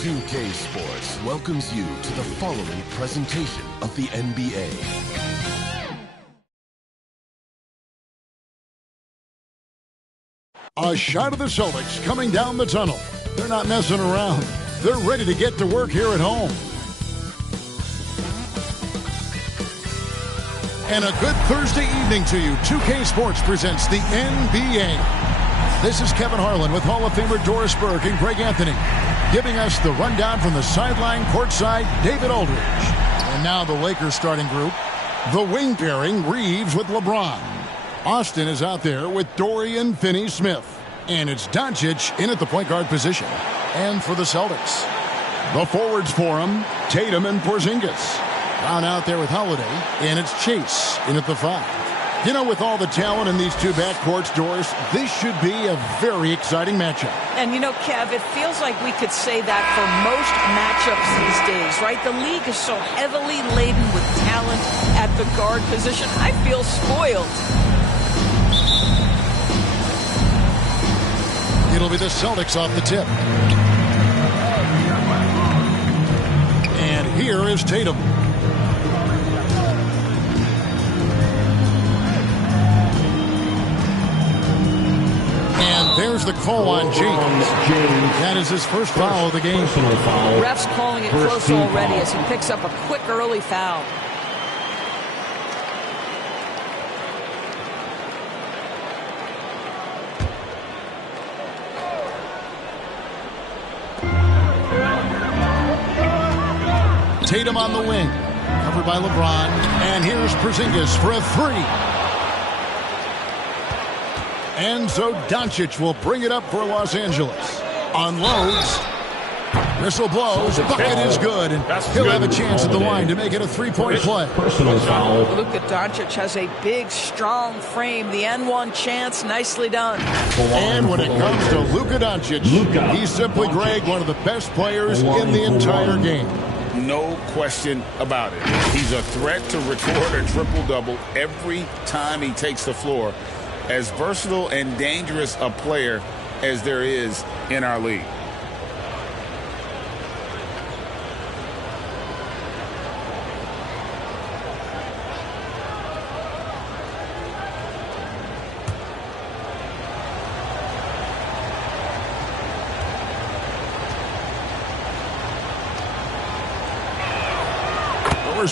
2K Sports welcomes you to the following presentation of the NBA. A shot of the Celtics coming down the tunnel. They're not messing around. They're ready to get to work here at home. And a good Thursday evening to you. 2K Sports presents the NBA. This is Kevin Harlan with Hall of Famer Doris Burke and Greg Anthony, giving us the rundown from the sideline courtside, David Aldridge. And now the Lakers starting group. The wing pairing, Reeves with LeBron. Austin is out there with Dorian Finney-Smith. And it's Doncic in at the point guard position. And for the Celtics, the forwards for him, Tatum and Porzingis. Brown out there with Holiday. And it's Chase in at the 5. You know, with all the talent in these two backcourts, Doris, this should be a very exciting matchup. And you know, Kev, it feels like we could say that for most matchups these days, right? The league is so heavily laden with talent at the guard position. I feel spoiled. It'll be the Celtics off the tip. And here is Tatum. And there's the call on James. That is his first foul of the game. Ref's calling it close already as he picks up a quick early foul. Tatum on the wing, covered by LeBron, and here's Porzingis for a 3. And so Doncic will bring it up for Los Angeles. Unloads. Whistle blows. Bucket is good, and he'll have a chance at the line to make it a 3-point play. Personal foul. Luka Doncic has a big, strong frame. The N1 chance, nicely done. And when it comes to Luka Doncic, he's simply, Greg, one of the best players in the entire game. No question about it. He's a threat to record a triple-double every time he takes the floor. As versatile and dangerous a player as there is in our league.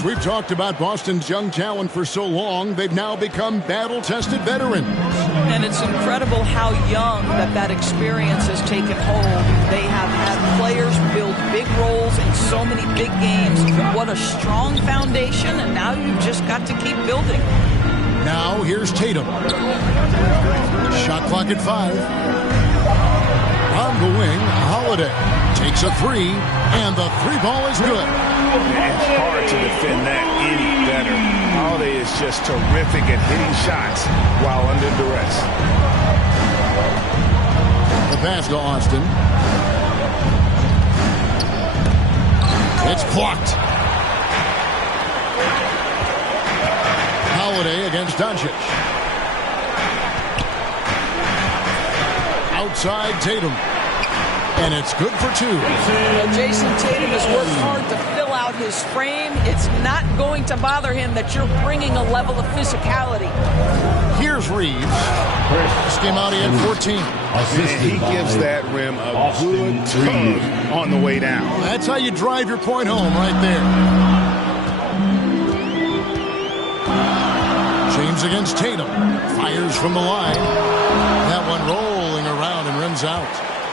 We've talked about Boston's young talent for so long, they've now become battle-tested veterans. And it's incredible how young that experience has taken hold. They have had players build big roles in so many big games. What a strong foundation, and now you've just got to keep building. Now here's Tatum. Shot clock at 5. On the wing, Holiday takes a 3, and the 3-ball is good. It's hard to defend that any better. Holiday is just terrific at hitting shots while under duress. The pass to Austin. It's blocked. Holiday against Doncic. Outside Tatum. And it's good for 2. Well, Jason Tatum has worked hard to fill out his frame. It's not going to bother him that you're bringing a level of physicality. Here's Reeves. This game out, he had 14. And he gives that rim a good tug on the way down. That's how you drive your point home right there. James against Tatum. Fires from the line. That one rolling around and rims out.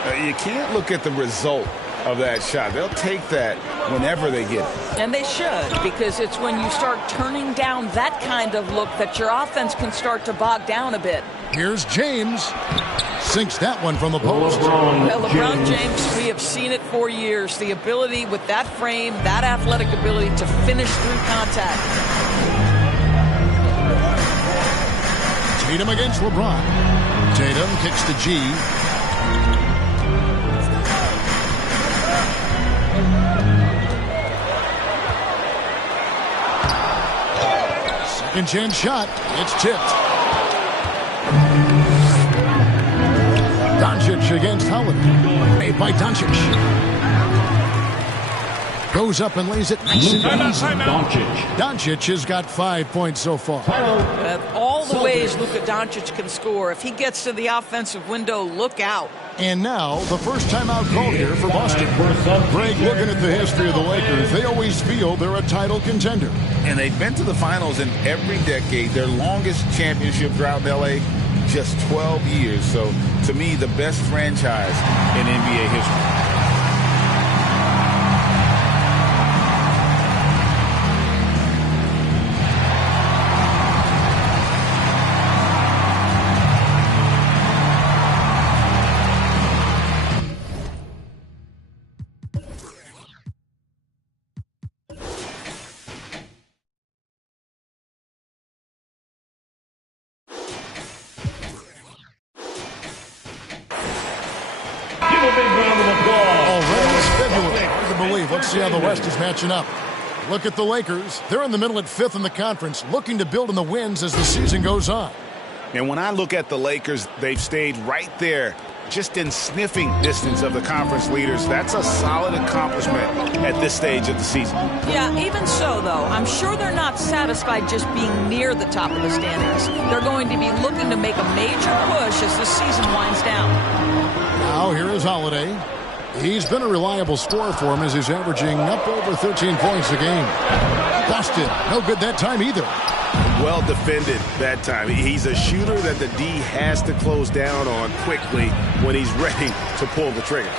You can't look at the result of that shot. They'll take that whenever they get it. And they should, because it's when you start turning down that kind of look that your offense can start to bog down a bit. Here's James. Sinks that one from the post. LeBron James, we have seen it for years. The ability with that frame, that athletic ability to finish through contact. Tatum against LeBron. Tatum kicks to G. Second chance shot. It's tipped. Doncic Doncic against Holiday. Made by Doncic. Goes up and lays it nice and easy. Doncic has got 5 points so far. All the ways Luka Doncic can score. If he gets to the offensive window, look out. And now, the first timeout called here for Boston. Greg, looking at the history of the Lakers, they always feel they're a title contender. And they've been to the finals in every decade. Their longest championship drought in L.A., just 12 years. So, to me, the best franchise in NBA history. Let's see how the West is matching up. Look at the Lakers. They're in the middle at 5th in the conference, looking to build in the wins as the season goes on. And when I look at the Lakers, they've stayed right there, just in sniffing distance of the conference leaders. That's a solid accomplishment at this stage of the season. Yeah, even so, though, I'm sure they're not satisfied just being near the top of the standings. They're going to be looking to make a major push as the season winds down. Now, here is Holiday. He's been a reliable scorer for him as he's averaging up over 13 points a game. Busted. No good that time either. Well defended that time. He's a shooter that the D has to close down on quickly when he's ready to pull the trigger.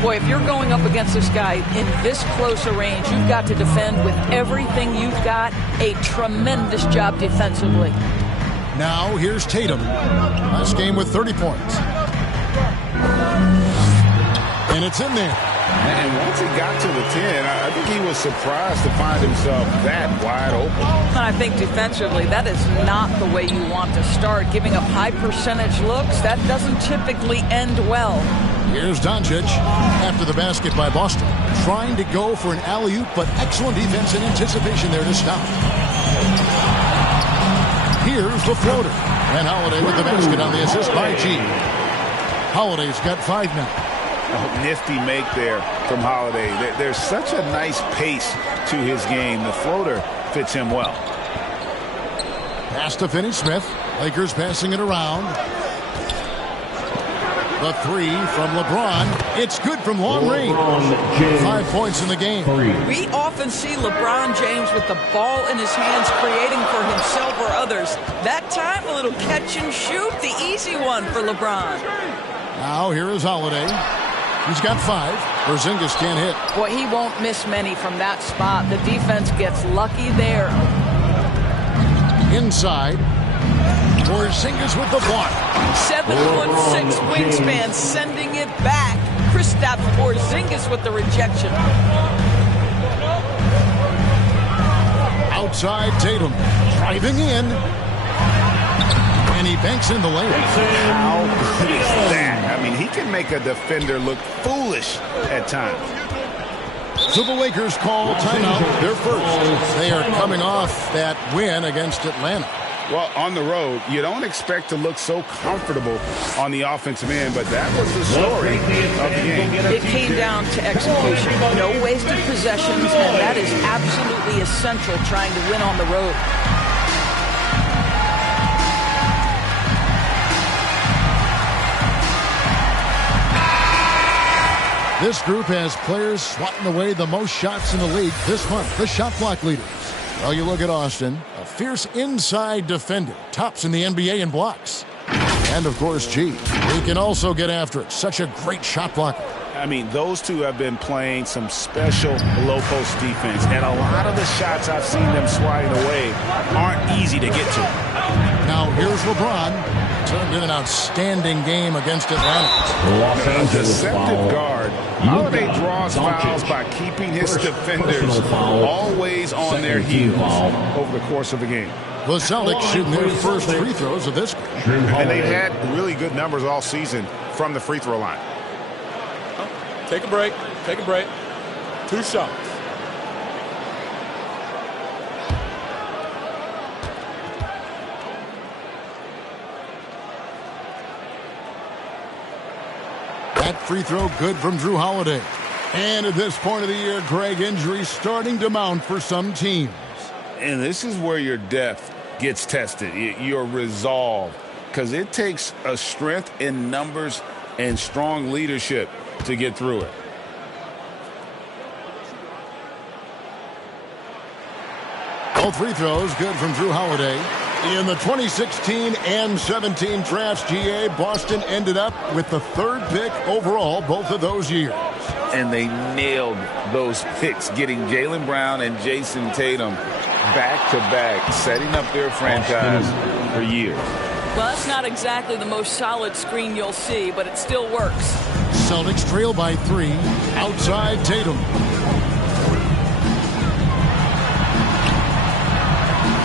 Boy, if you're going up against this guy in this close a range, you've got to defend with everything you've got. A tremendous job defensively. Now, here's Tatum. Last game with 30 points. And it's in there. And once he got to the 10, I think he was surprised to find himself that wide open. I think defensively, that is not the way you want to start. Giving up high percentage looks, that doesn't typically end well. Here's Doncic after the basket by Boston. Trying to go for an alley-oop, but excellent defense and anticipation there to stop. Here's the floater. And Holiday with the basket on the assist by G. Holiday's got 5 now. Nifty make there from Holiday. There's such a nice pace to his game. The floater fits him well. Pass to Finney-Smith. Lakers passing it around. The 3 from LeBron. It's good from long range. 5 points in the game. We often see LeBron James with the ball in his hands creating for himself or others. That time, a little catch and shoot. The easy one for LeBron. Now here is Holiday. He's got 5. Porzingis can't hit. Boy, he won't miss many from that spot. The defense gets lucky there. Inside. Porzingis with the block. 7'6" wingspan, sending it back. Kristaps Porzingis with the rejection. Outside Tatum. Driving in. And he banks in the lane. How good is that? I mean, he can make a defender look foolish at times. So the Lakers call timeout. They're first. They are coming off that win against Atlanta. Well, on the road, you don't expect to look so comfortable on the offensive end, but that was the story of the game. It came down to execution. No wasted possessions, and that is absolutely essential trying to win on the road. This group has players swatting away the most shots in the league this month, the shot block leaders. Well, you look at Austin, a fierce inside defender, tops in the NBA in blocks. And, of course, G. He can also get after it. Such a great shot blocker. I mean, those two have been playing some special low-post defense, and a lot of the shots I've seen them swatting away aren't easy to get to. Now, here's LeBron. Turned in an outstanding game against Atlanta. A deceptive guard. Holiday draws fouls by keeping his defenders always on their heels over the course of the game. The Celtics shooting their first free throws of this game. And they've had really good numbers all season from the free throw line. Take a break. Take a break. 2 shots. free throw good from Drew Holiday. And at this point of the year, Greg, injuries starting to mount for some teams. And this is where your depth gets tested, your resolve, because it takes a strength in numbers and strong leadership to get through it. All free throws good from Drew Holiday. In the 2016 and 17 drafts, GA, Boston ended up with the 3rd pick overall both of those years. And they nailed those picks, getting Jaylen Brown and Jason Tatum back-to-back, setting up their franchise for years. Well, that's not exactly the most solid screen you'll see, but it still works. Celtics trail by 3. Outside Tatum.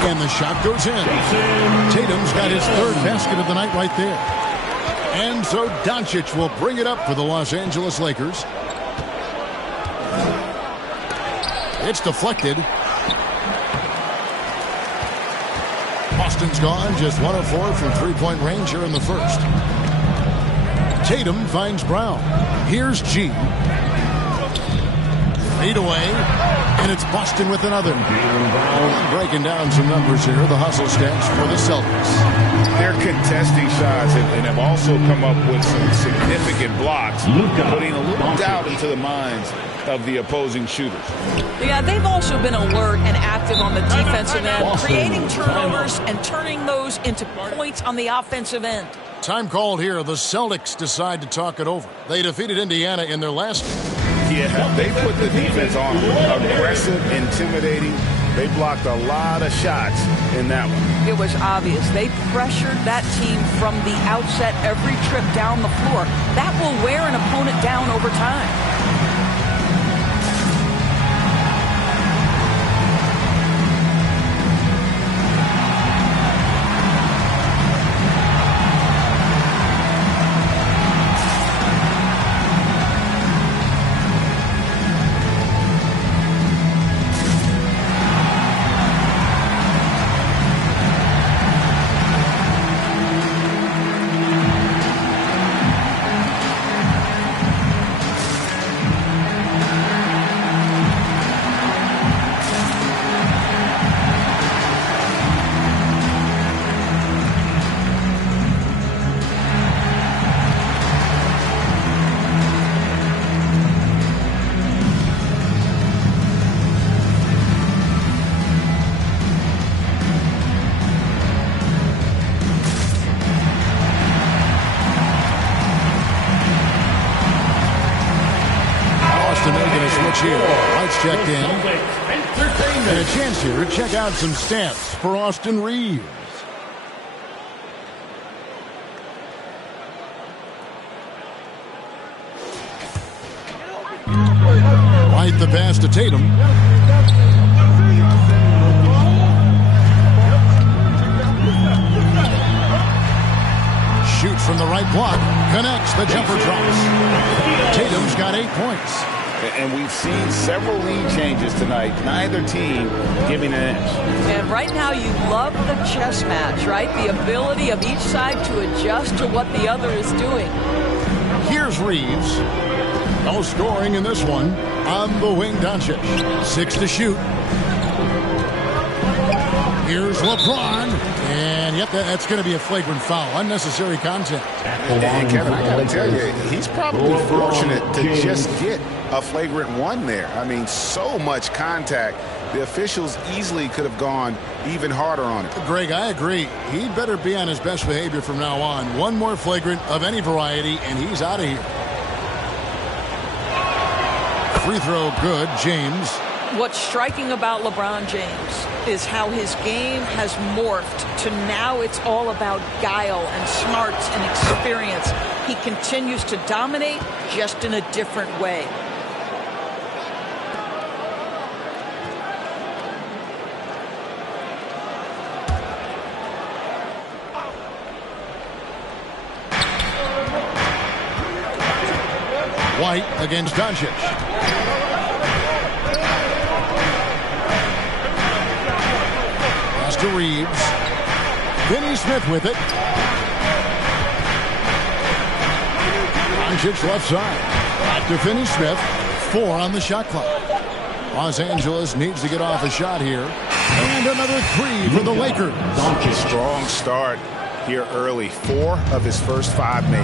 And the shot goes in. Tatum's got his 3rd basket of the night right there. And so Doncic will bring it up for the Los Angeles Lakers. It's deflected. Boston's gone, just 1 of 4 from three-point range here in the first. Tatum finds Brown. Here's G. Fade away, and it's Boston with another. Breaking down some numbers here, the hustle stats for the Celtics. They're contesting shots and have also come up with some significant blocks, putting a little doubt into the minds of the opposing shooters. Yeah, they've also been alert and active on the defensive end, creating turnovers and turning those into points on the offensive end. Time called here. The Celtics decide to talk it over. They defeated Indiana in their last game. Yeah, they put the defense on aggressive, intimidating. They blocked a lot of shots in that one. It was obvious. They pressured that team from the outset every trip down the floor. That will wear an opponent down over time. Here, lights checked in. And a chance here to check out some stats for Austin Reeves. Right the pass to Tatum. Shoots from the right block. Connects. The jumper drops. Tatum's got 8 points. And we've seen several lead changes tonight. Neither team giving an edge. And right now you love the chess match, right? The ability of each side to adjust to what the other is doing. Here's Reeves. No scoring in this one. On the wing, Doncic. 6 to shoot. Here's LeBron. And, yep, that's going to be a flagrant foul. Unnecessary contact. And Kevin, I got to tell you, he's probably fortunate to just get a flagrant one there. I mean, so much contact. The officials easily could have gone even harder on it. Greg, I agree. He'd better be on his best behavior from now on. One more flagrant of any variety, and he's out of here. Free throw good, James. What's striking about LeBron James is how his game has morphed to now it's all about guile and smarts and experience. He continues to dominate just in a different way. White against Doncic. Pass to Reeves. Finney Smith with it. Doncic left side. Back to Finney-Smith. 4 on the shot clock. Los Angeles needs to get off a shot here. And another 3 for the Lakers. Strong start here early. 4 of his first 5 made.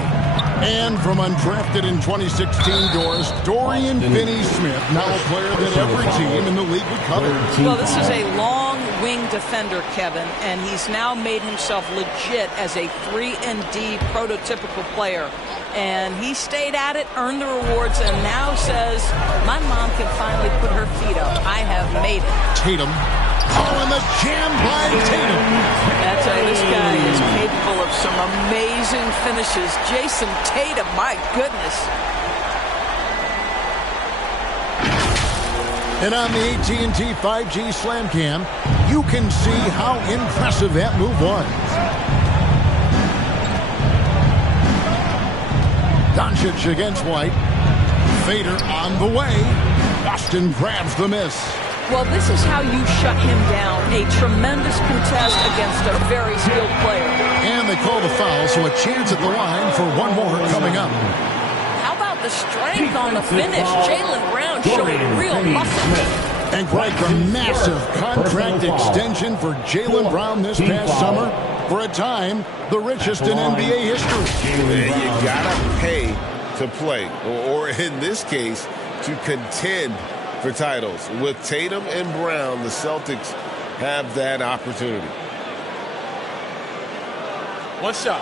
And from undrafted in 2016 doors, Dorian Finney-Smith, now a player that every team in the league would cover. Well, this is a long wing defender, Kevin, and he's now made himself legit as a 3-and-D prototypical player. And he stayed at it, earned the rewards, and now says, my mom can finally put her feet up. I have made it. Tatum. Oh, and the jam by Tatum. I tell you, this guy is capable of some amazing finishes. Jason Tatum, my goodness. And on the AT&T 5G Slam Cam, you can see how impressive that move was. Doncic against White. Fader on the way. Boston grabs the miss. Well, this is how you shut him down. A tremendous contest against a very skilled player. And they call the foul, so a chance at the line for one more coming up. How about the strength on the finish? Jaylen Brown showing real muscle. And Greg, a massive contract extension for Jaylen Brown this past summer. For a time, the richest in NBA history. And you gotta pay to play, or in this case, to contend for titles. With Tatum and Brown, the Celtics have that opportunity. One shot.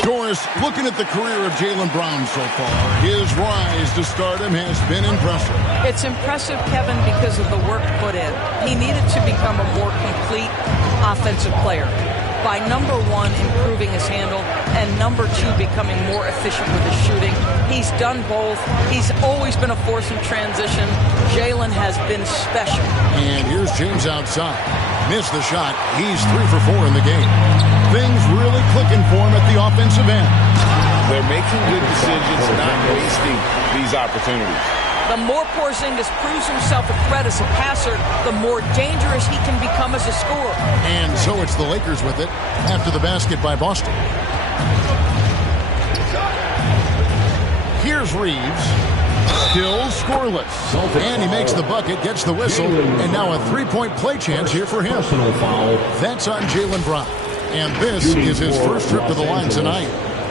Doris, looking at the career of Jaylen Brown so far, his rise to stardom has been impressive. It's impressive, Kevin, because of the work put in. He needed to become a more complete offensive player. By number 1, improving his handle, and number 2, becoming more efficient with his shooting. He's done both. He's always been a force in transition. Jaylen has been special. And here's James outside. Missed the shot. He's 3 for 4 in the game. Things really clicking for him at the offensive end. They're making good decisions, not wasting these opportunities. The more Porzingis proves himself a threat as a passer, the more dangerous he can become as a scorer. And so it's the Lakers with it after the basket by Boston. Here's Reeves. Still scoreless. And he makes the bucket, gets the whistle, and now a three-point play chance here for him. That's on Jaylen Brown. And this is his first trip to the line tonight.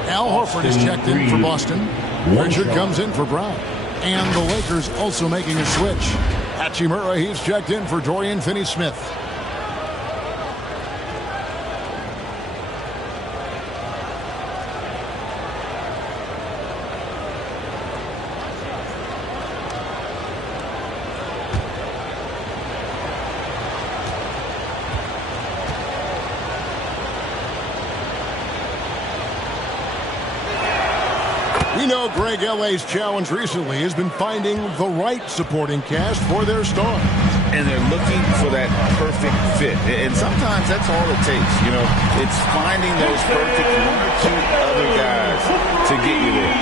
Al Horford is checked in for Boston. Richard comes in for Brown. And the Lakers also making a switch. Hachimura, he's checked in for Dorian Finney-Smith. We know Greg L.A.'s challenge recently has been finding the right supporting cast for their stars. And they're looking for that perfect fit. And sometimes that's all it takes. You know, it's finding those perfect 1 or 2 other guys to get you there.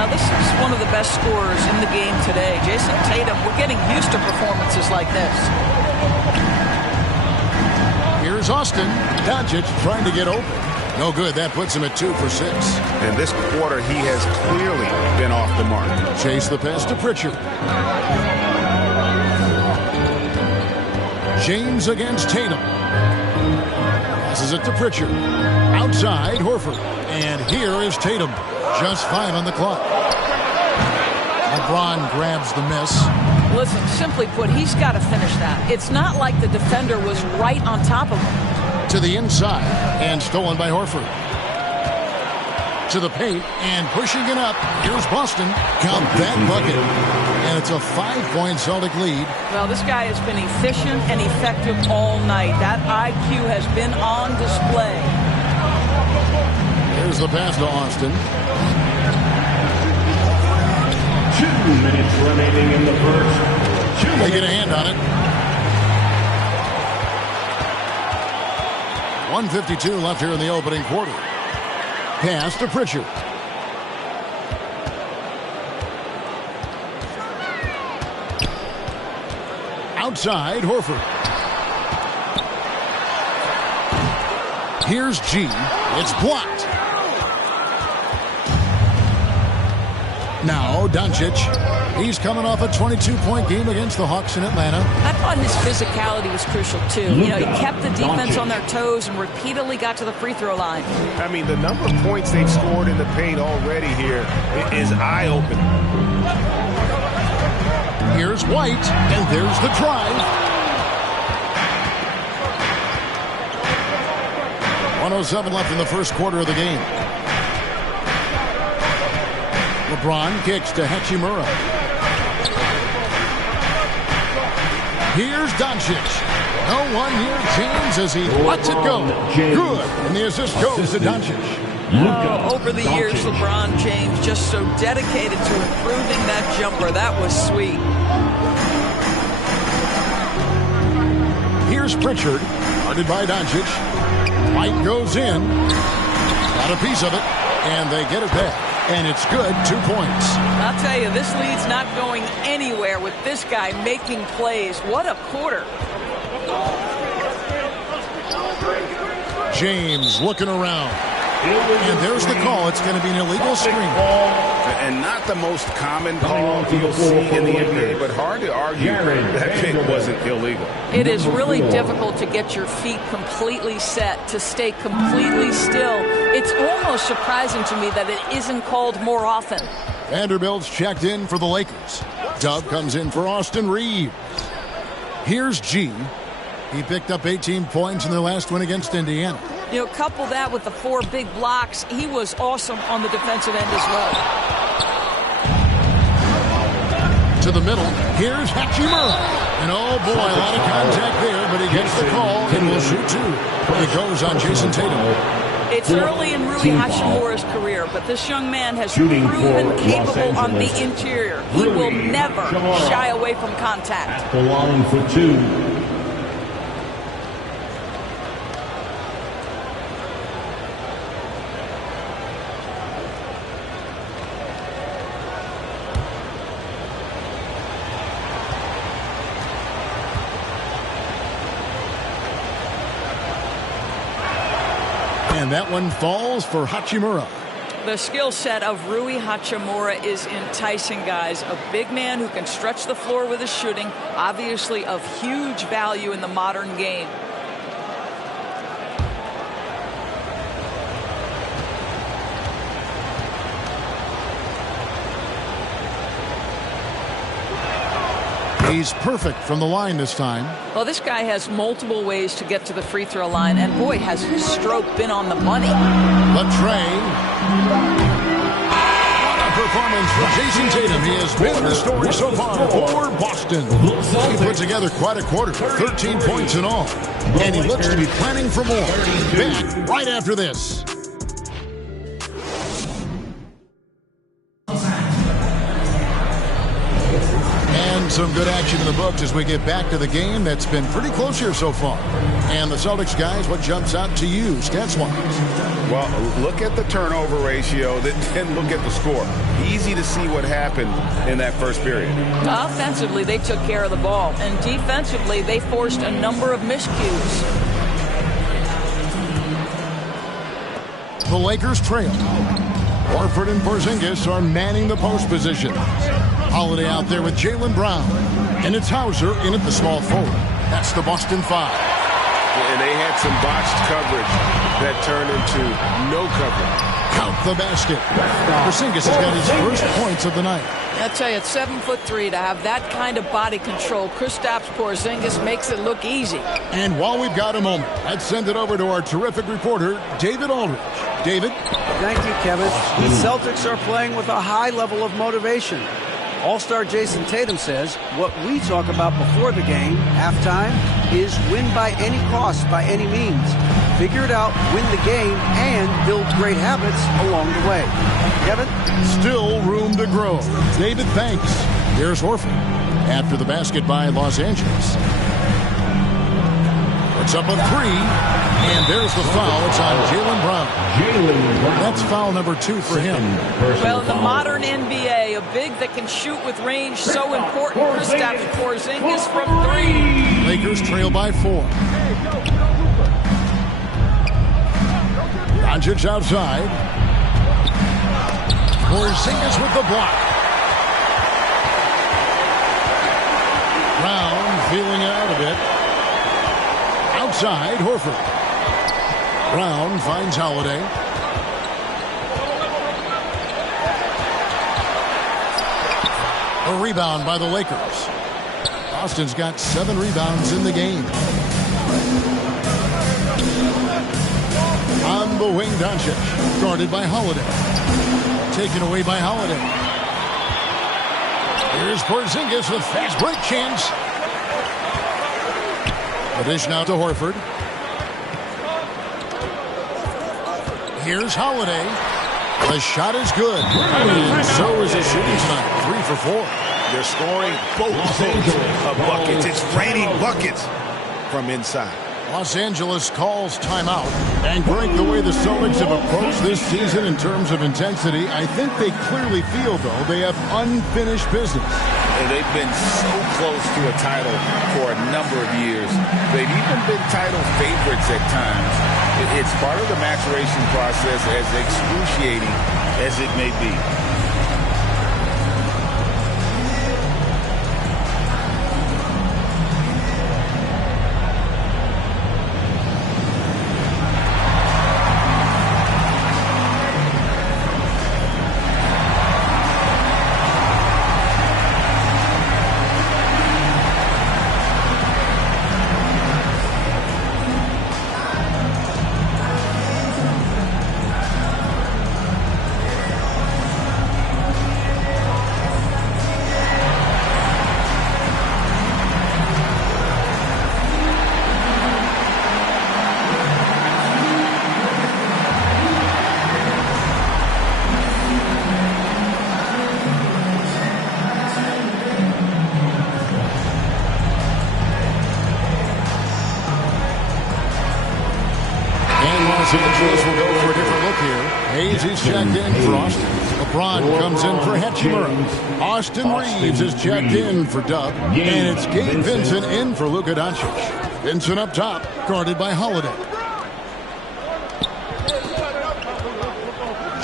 Now, this is one of the best scorers in the game today. Jason Tatum, we're getting used to performances like this. Here's Austin. Doncic trying to get open. No good. That puts him at 2 for 6. And this quarter, he has clearly been off the mark. Chase the pass to Pritchard. James against Tatum. Passes it to Pritchard. Outside, Horford. And here is Tatum. Just 5 on the clock. LeBron grabs the miss. Listen, simply put, he's got to finish that. It's not like the defender was right on top of him. To the inside, and stolen by Horford. To the paint, and pushing it up. Here's Boston. Count that bucket. And it's a 5-point Celtic lead. Well, this guy has been efficient and effective all night. That IQ has been on display. Here's the pass to Austin. 2 minutes remaining in the first. They get a hand on it. 1:52 left here in the opening quarter. Pass to Pritchard. outside, Horford. Here's G. It's blocked. Now Doncic. He's coming off a 22-point game against the Hawks in Atlanta. I thought his physicality was crucial, too. You know, he kept the defense on their toes and repeatedly got to the free throw line. I mean, the number of points they've scored in the paint already here is eye-opening. Here's White, and there's the drive. 1:07 left in the first quarter of the game. LeBron kicks to Hachimura. Here's Doncic. No one near James as he lets it go. Good. And the assist goes to Doncic. Over the years, LeBron James just so dedicated to improving that jumper. That was sweet. Here's Pritchard. Guarded by Doncic. White goes in. Got a piece of it. And they get it back. And it's good. 2 points. I'll tell you, this lead's not going anywhere with this guy making plays. What a quarter. James looking around. And there's the call. It's going to be an illegal screen. And not the most common call you'll see in the NBA, but hard to argue that pick wasn't illegal. It is really difficult to get your feet completely set, to stay completely still. It's almost surprising to me that it isn't called more often. Vanderbilt's checked in for the Lakers. Dub comes in for Austin Reeves. Here's G. He picked up 18 points in their last win against Indiana. You know, couple that with the 4 big blocks, he was awesome on the defensive end as well. To the middle, here's Hachimura. And oh boy, a lot of contact there, but he gets the call and will shoot 2. It goes on Jason Tatum. It's early in Rui Hachimura's career, but this young man has proven capable on the interior. He will never shy away from contact. At the line for 2. And that one falls for Hachimura. The skill set of Rui Hachimura is enticing, guys. A big man who can stretch the floor with his shooting, obviously of huge value in the modern game. He's perfect from the line this time. Well, this guy has multiple ways to get to the free throw line, and boy, has his stroke been on the money. Latrey. What a performance for Jason Tatum. He has been the story so far for Boston. He put together quite a quarter, 13 points in all. And he looks to be planning for more. Back right after this. Some good action in the books as we get back to the game that's been pretty close here so far. And the Celtics, guys, what jumps out to you, stats-wise? Well, look at the turnover ratio, then look at the score. Easy to see what happened in that first period. Offensively, they took care of the ball. And defensively, they forced a number of miscues. The Lakers trail. Horford and Porzingis are manning the post position. Holiday out there with Jaylen Brown. And it's Hauser in at the small forward. That's the Boston 5. And they had some botched coverage that turned into no coverage. Count the basket. Porzingis has got his first points of the night. I tell you, at 7'3", to have that kind of body control, Kristaps Porzingis makes it look easy. And while we've got a moment, let's send it over to our terrific reporter, David Aldridge. David? Thank you, Kevin. The Celtics are playing with a high level of motivation. All-star Jason Tatum says what we talk about before the game, halftime, is win by any cost, by any means. Figure it out, win the game, and build great habits along the way. Kevin? Still room to grow. David, thanks. Here's Horford after the basket by Los Angeles. Puts up a three, and there's the foul. It's on Jaylen Brown. That's foul number 2 for him. Well, in the modern NBA, a big that can shoot with range so important. Kristaps Porzingis from 3. Lakers trail by 4. Doncic outside. Porzingis with the block. Brown feeling it out a bit. Outside, Horford. Brown finds Holiday. A rebound by the Lakers. Austin's got 7 rebounds in the game. On the wing, Doncic. Guarded by Holiday. Taken away by Holiday. Here's Porzingis with fast break chance. A dish now to Horford. Here's Holiday. The shot is good. And so is the shooting tonight. 3 for 4. They're scoring boatloads of buckets. It's raining buckets from inside. Los Angeles calls timeout. And Greg, the way the Celtics have approached this season in terms of intensity, I think they clearly feel, though, they have unfinished business. And they've been so close to a title for a number of years. They've even been title favorites at times. It's part of the maturation process, as excruciating as it may be. Los Angeles will go for a different look here. Hayes is checked in for Austin. LeBron comes in for Hachimura. Austin Reeves is checked in for Dub. And it's Gabe Vincent in for Luka Doncic. Vincent up top, guarded by Holiday.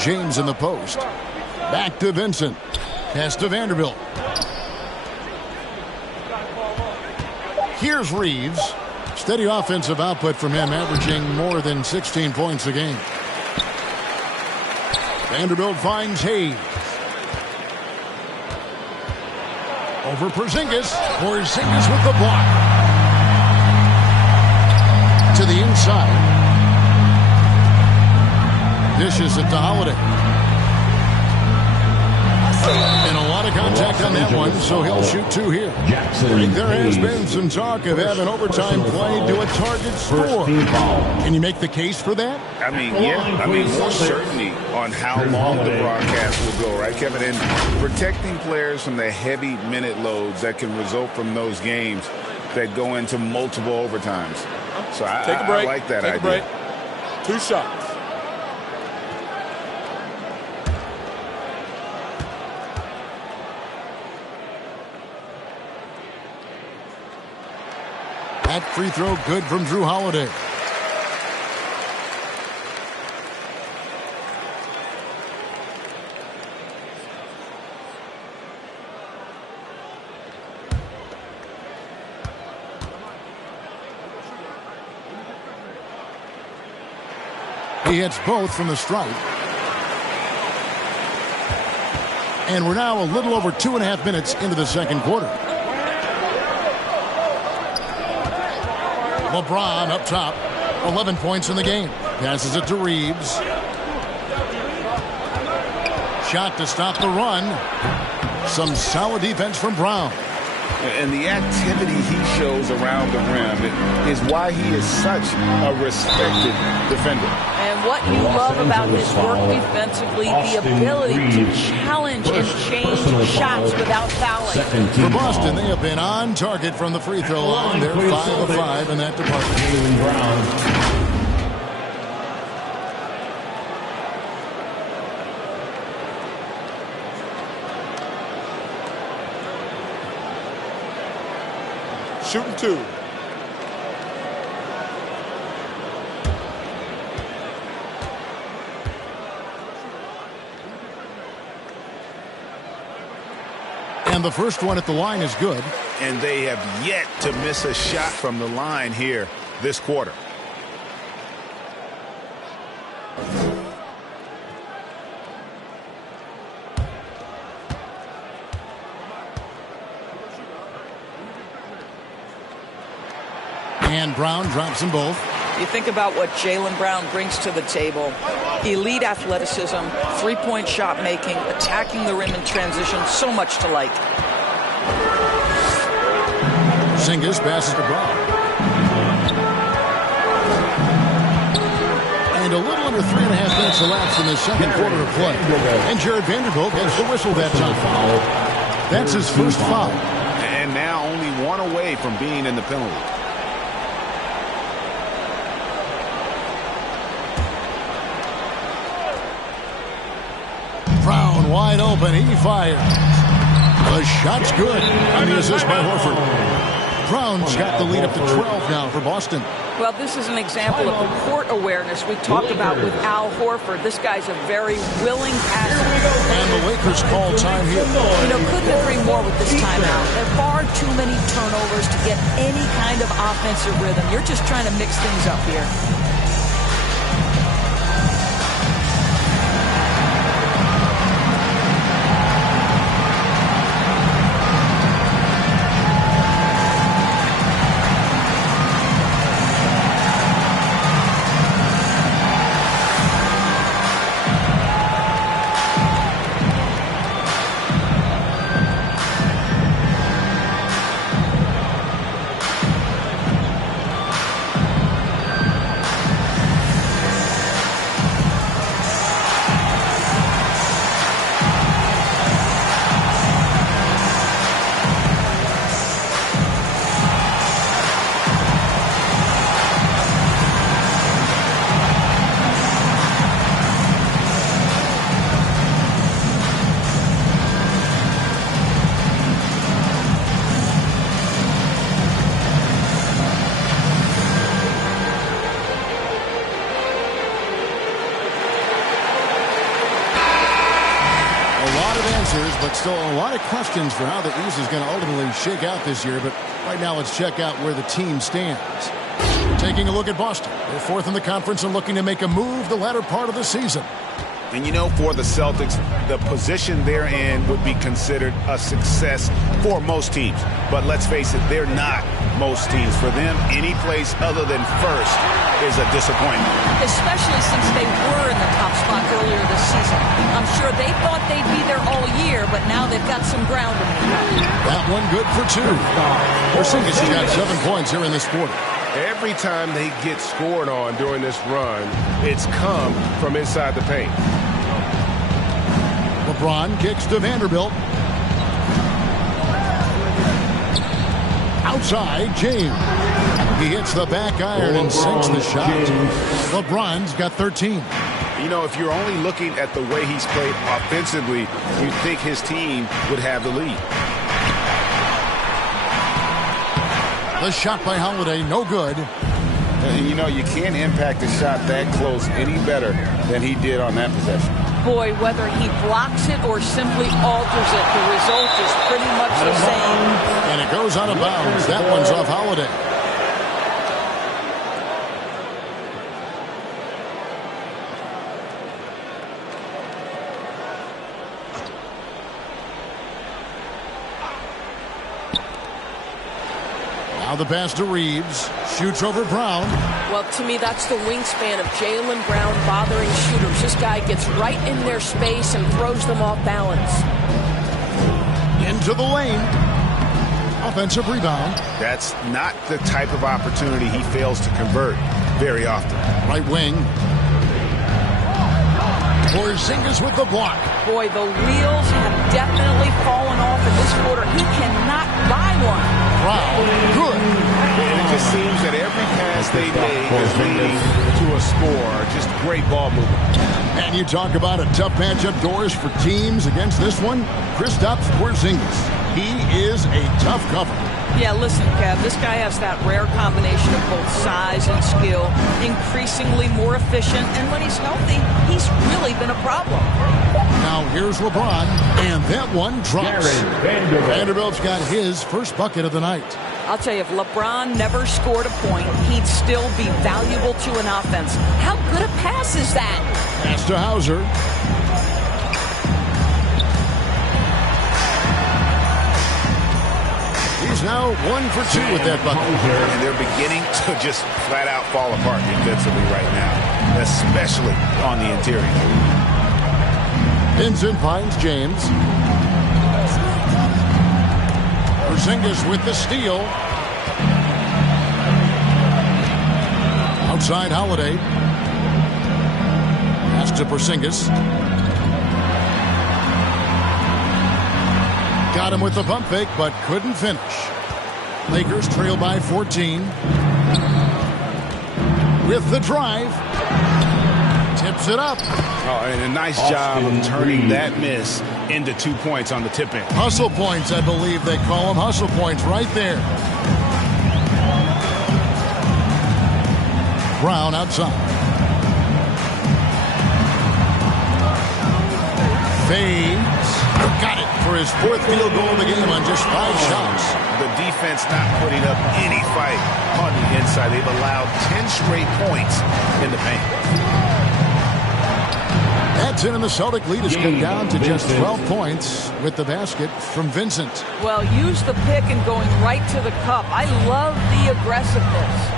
James in the post. Back to Vincent. Pass to Vanderbilt. Here's Reeves. Steady offensive output from him, averaging more than 16 points a game. Vanderbilt finds Hayes. Over Porzingis. Porzingis with the block. To the inside. Dishes it to Holiday. And a lot of contact on that one, so he'll shoot 2 here. There has been some talk of having overtime played to a target score. Can you make the case for that? I mean, yeah. I mean, more certainty on how long the broadcast will go, right, Kevin? And protecting players from the heavy minute loads that can result from those games that go into multiple overtimes. So Take a break. I like that idea. Take a break. 2 shots. That free throw good from Drew Holiday. He hits both from the stripe. And we're now a little over 2.5 minutes into the second quarter. LeBron up top, 11 points in the game. Passes it to Reeves. Shot to stop the run. Some solid defense from Brown. And the activity he shows around the rim is why he is such a respected defender. And what you love about his work defensively, the ability to challenge and change shots without fouling. For Boston, they have been on target from the free throw line. They're 5 of 5 in that department. Jaylen Brown. Shooting 2. And the first one at the line is good. And they have yet to miss a shot from the line here this quarter. And Brown drops them both. You think about what Jaylen Brown brings to the table. Elite athleticism, three-point shot making, attacking the rim in transition, so much to like. Porzingis passes to Brown. And a little under 3.5 minutes elapsed in the second quarter of play. And Jared Vanderbilt gets the whistle that time. That's his first foul. And now only one away from being in the penalty. Brown wide open. He fires. The shot's good. And the assist by Horford. Brown's got the lead up to 12 now for Boston. Well, this is an example of the court awareness we talked about with Al Horford. This guy's a very willing passer. And the Lakers call time here. You know, couldn't agree more with this timeout. There are far too many turnovers to get any kind of offensive rhythm. You're just trying to mix things up here. But still a lot of questions for how the East is going to ultimately shake out this year. But right now, let's check out where the team stands. Taking a look at Boston. They're fourth in the conference and looking to make a move the latter part of the season. And you know, for the Celtics, the position they're in would be considered a success for most teams. But let's face it, they're not most teams. For them, any place other than first is a disappointment. Especially since they were in the top spot earlier this season. I'm sure they thought they'd be there all year, but now they've got some ground to make. That one good for 2. Porzingis has got 7 points here in this quarter. Every time they get scored on during this run, it's come from inside the paint. LeBron kicks to Vanderbilt. Outside, James. He hits the back iron and sinks the shot. LeBron's got 13. You know, if you're only looking at the way he's played offensively, you'd think his team would have the lead. The shot by Holiday, no good. And you know, you can't impact a shot that close any better than he did on that possession. Boy, whether he blocks it or simply alters it, the result is pretty much the same. And it goes out of bounds. That one's off Holiday. Now the pass to Reeves. Shoots over Brown. Well, to me, that's the wingspan of Jaylen Brown bothering shooters. This guy gets right in their space and throws them off balance. Into the lane. Offensive rebound. That's not the type of opportunity he fails to convert very often. Right wing. Porzingis with the block. Boy, the wheels have definitely fallen off in this quarter. He cannot buy one. Brown, good. And it just seems that every pass they make is leading to a score. Just great ball movement. And you talk about a tough matchup, Doris, for teams against this one. Kristaps Porzingis. He is a tough cover. Yeah, listen, Kev, this guy has that rare combination of both size and skill, increasingly more efficient, and when he's healthy, he's really been a problem. Now here's LeBron, and that one drops. Vanderbilt's got his first bucket of the night. I'll tell you, if LeBron never scored a point, he'd still be valuable to an offense. How good a pass is that? Pass to Hauser. He's now 1 for 2 with that bucket. And they're beginning to just flat out fall apart defensively right now, especially on the interior. Vincent finds James. Porzingis with the steal. Outside Holiday. Pass to Porzingis. Got him with the pump fake, but couldn't finish. Lakers trail by 14. With the drive. Tips it up. Oh, and a nice job of turning that miss into 2 points on the tip in. Hustle points, I believe they call them. Hustle points right there. Brown outside. Fades. Got it for his 4th field goal of the game on just 5 shots. The defense not putting up any fight on the inside. They've allowed 10 straight points in the paint. That's it, and the Celtic lead has come down to just 12 points with the basket from Vincent. Well, use the pick and going right to the cup. I love the aggressiveness.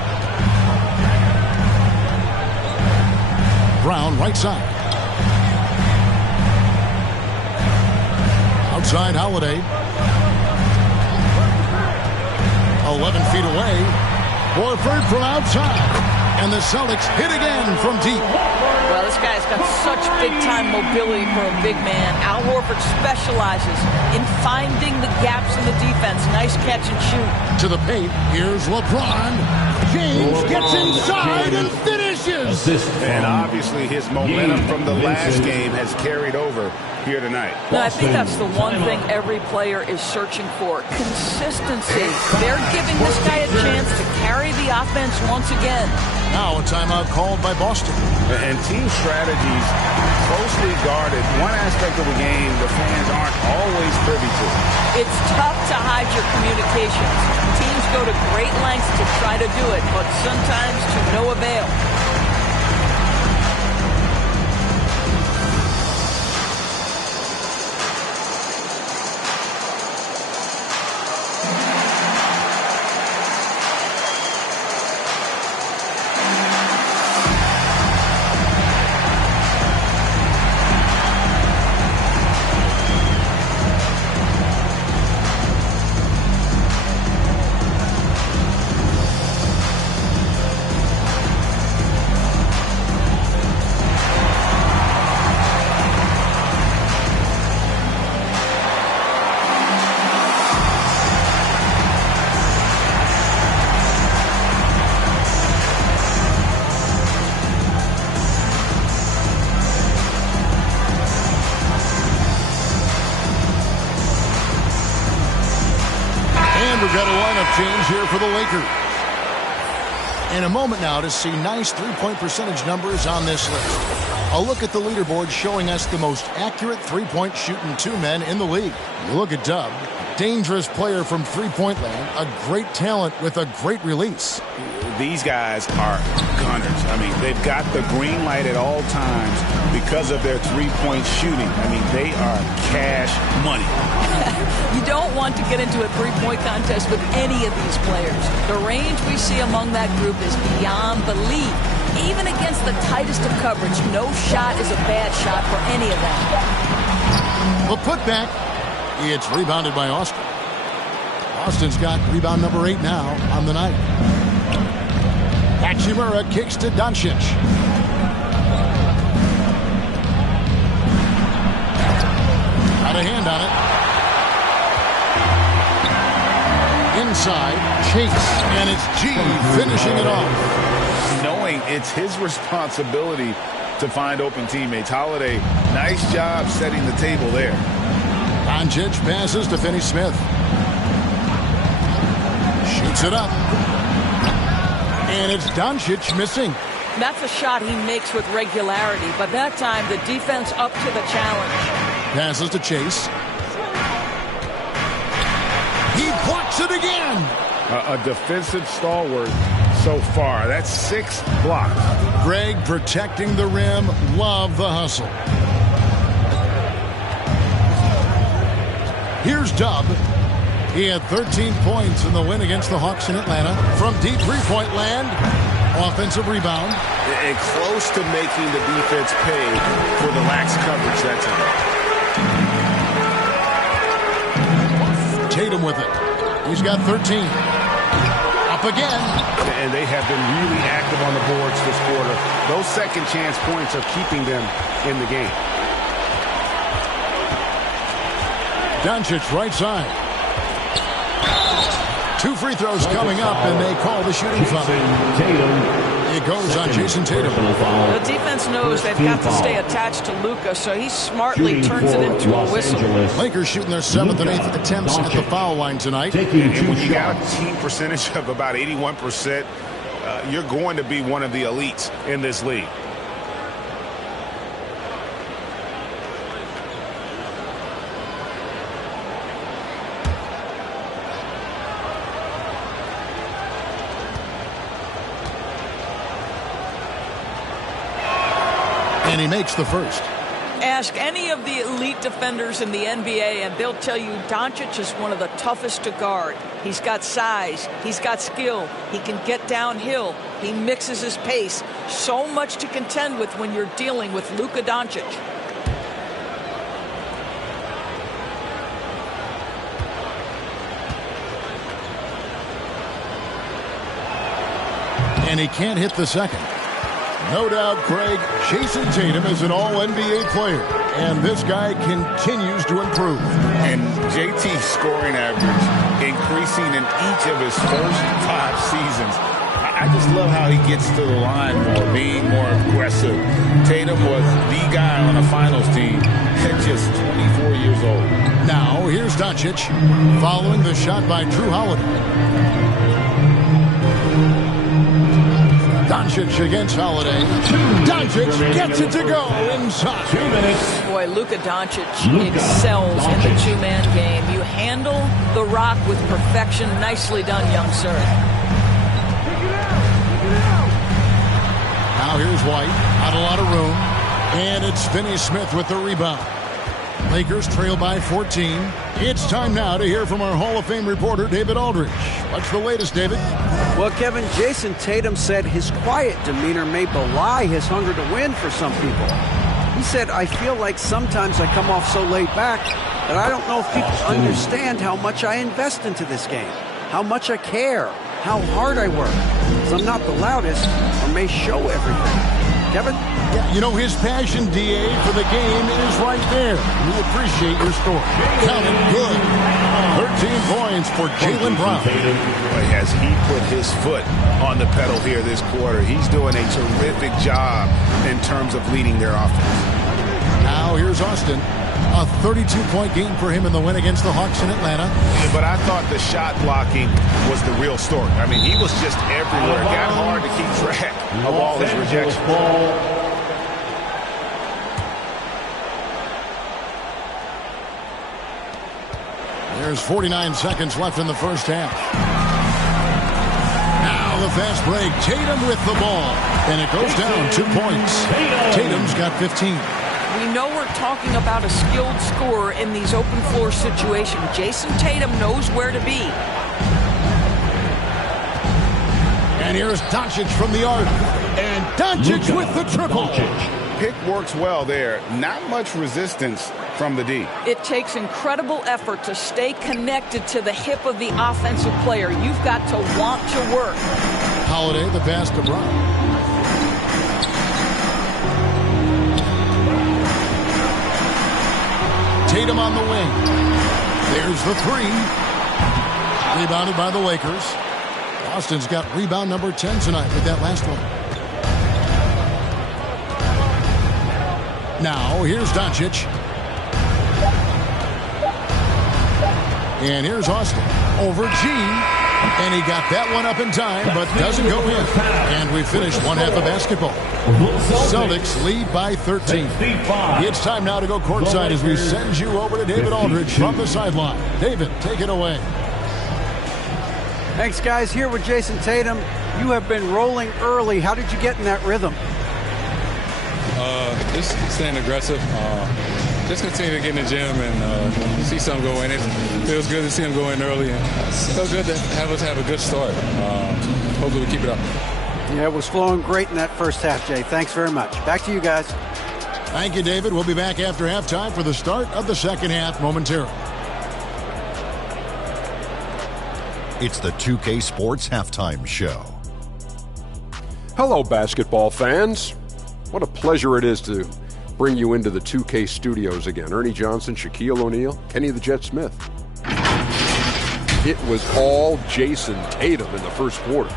Brown, right side. Outside Holiday. 11 feet away. Horford from outside. And the Celtics hit again from deep. Well, this guy's got such big-time mobility for a big man. Al Horford specializes in finding the gaps in the defense. Nice catch and shoot. To the paint. Here's LeBron. James gets inside and finishes. And obviously his momentum from the last game has carried over here tonight. No, I think that's the one thing every player is searching for. Consistency. They're giving this guy a chance to carry the offense once again. Now a timeout called by Boston. And team strategies closely guarded. One aspect of the game the fans aren't always privy to. It's tough to hide your communications. Teams go to great lengths to try to do it, but sometimes to no avail. We've got a lineup change here for the Lakers. In a moment now to see nice three-point percentage numbers on this list. A look at the leaderboard showing us the most accurate three-point shooting 2 men in the league. You look at Dub, dangerous player from three-point land, a great talent with a great release. These guys are gunners. I mean, they've got the green light at all times because of their three-point shooting. I mean, they are cash money. You don't want to get into a three-point contest with any of these players. The range we see among that group is beyond belief. Even against the tightest of coverage, no shot is a bad shot for any of them. The putback, it's rebounded by Austin. Austin's got rebound number 8 now on the night. Hachimura kicks to Doncic. Got a hand on it. Inside, Chase, and it's G finishing it off. Knowing it's his responsibility to find open teammates. Holiday, nice job setting the table there. Doncic passes to Finney-Smith. Shoots it up. And it's Doncic missing. That's a shot he makes with regularity, but that time the defense up to the challenge. Passes to Chase. He blocks it again. A defensive stalwart so far. That's 6 blocks. Greg protecting the rim. Love the hustle. Here's Dub. He had 13 points in the win against the Hawks in Atlanta. From deep three-point land. Offensive rebound. And close to making the defense pay for the lax coverage that time. Tatum with it. He's got 13. Up again. And they have been really active on the boards this quarter. Those second chance points are keeping them in the game. Doncic right side. 2 free throws coming up, and they call the shooting foul. It goes on Jason Tatum. The defense knows they've got to stay attached to Luka, so he smartly turns it into a whistle. Lakers shooting their 7th and 8th attempts at the foul line tonight. And when you got a team percentage of about 81%, you're going to be one of the elites in this league. And he makes the first. Ask any of the elite defenders in the NBA, and they'll tell you Doncic is one of the toughest to guard. He's got size. He's got skill. He can get downhill. He mixes his pace. So much to contend with when you're dealing with Luka Doncic. And he can't hit the second. No doubt, Craig, Jason Tatum is an all-NBA player, and this guy continues to improve. And JT's scoring average increasing in each of his first 5 seasons. I just love how he gets to the line more, being more aggressive. Tatum was the guy on a finals team at just 24 years old. Now, here's Doncic following the shot by Drew Holiday. Doncic against Holiday. Doncic gets it to go inside. 2 minutes. Boy, Luka Doncic excels in the two-man game. You handle the rock with perfection. Nicely done, young sir. Now here's White. Not a lot of room. And it's Finney-Smith with the rebound. Lakers trail by 14. It's time now to hear from our Hall of Fame reporter, David Aldridge. What's the latest, David? Well, Kevin, Jason Tatum said his quiet demeanor may belie his hunger to win for some people. He said, I feel like sometimes I come off so laid back that I don't know if people understand how much I invest into this game, how much I care, how hard I work. Because I'm not the loudest or may show everything. Kevin? Yeah, you know, his passion, DA, for the game is right there. We appreciate your story. Counted good. 13 points for Jaylen Brown. As he put his foot on the pedal here this quarter, he's doing a terrific job in terms of leading their offense. Now here's Austin. A 32-point game for him in the win against the Hawks in Atlanta. But I thought the shot blocking was the real story. I mean, he was just everywhere. It got hard to keep track of all his rejections. There's 49 seconds left in the first half. Now the fast break. Tatum with the ball. And it goes down 2 points. Tatum's got 15. We know we're talking about a skilled scorer in these open floor situations. Jason Tatum knows where to be. And here's Doncic from the arc. And Doncic with the triple. Pick works well there. Not much resistance from the D. It takes incredible effort to stay connected to the hip of the offensive player. You've got to want to work. Holiday, the pass to Brown. Tatum on the wing. There's the three. Rebounded by the Lakers. Boston's got rebound number 10 tonight with that last one. Now, here's Doncic. And here's Austin. Over G. And he got that one up in time, but doesn't go in. And we finished one half of basketball. Celtics lead by 13. It's time now to go courtside as we send you over to David Aldridge from the sideline. David, take it away. Thanks, guys. Here with Jason Tatum. You have been rolling early. How did you get in that rhythm? Just staying aggressive. Just continue to get in the gym and see something go in. It feels good to see him go in early. And it feels good to have us have a good start. Hopefully we keep it up. Yeah, it was flowing great in that first half, Jay. Thanks very much. Back to you guys. Thank you, David. We'll be back after halftime for the start of the second half momentarily. It's the 2K Sports Halftime Show. Hello, basketball fans. What a pleasure it is to bring you into the 2K studios again. Ernie Johnson, Shaquille O'Neal, Kenny the Jet Smith. It was all Jason Tatum in the first quarter.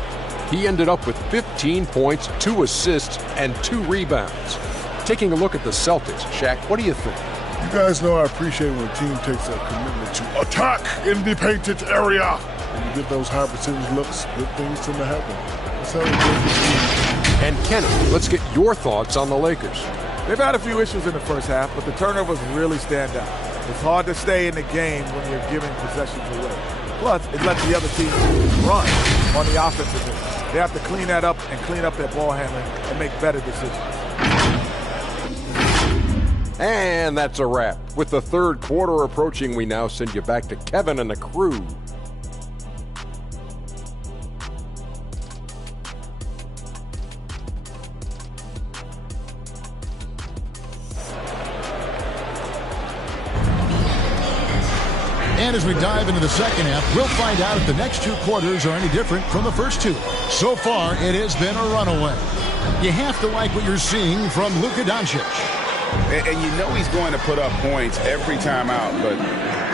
He ended up with 15 points, 2 assists, and 2 rebounds. Taking a look at the Celtics, Shaq, what do you think? You guys know I appreciate when a team takes a commitment to attack in the painted area. When you get those high percentage looks, good things tend to happen. That's how it goes. And Kenny, let's get your thoughts on the Lakers. They've had a few issues in the first half, but the turnovers really stand out. It's hard to stay in the game when you're giving possessions away. Plus, it lets the other team run on the offensive end. They have to clean that up and clean up their ball handling and make better decisions. And that's a wrap. With the third quarter approaching, we now send you back to Kevin and the crew. And as we dive into the second half, we'll find out if the next 2 quarters are any different from the first 2. So far, it has been a runaway. You have to like what you're seeing from Luka Doncic. And you know he's going to put up points every time out, but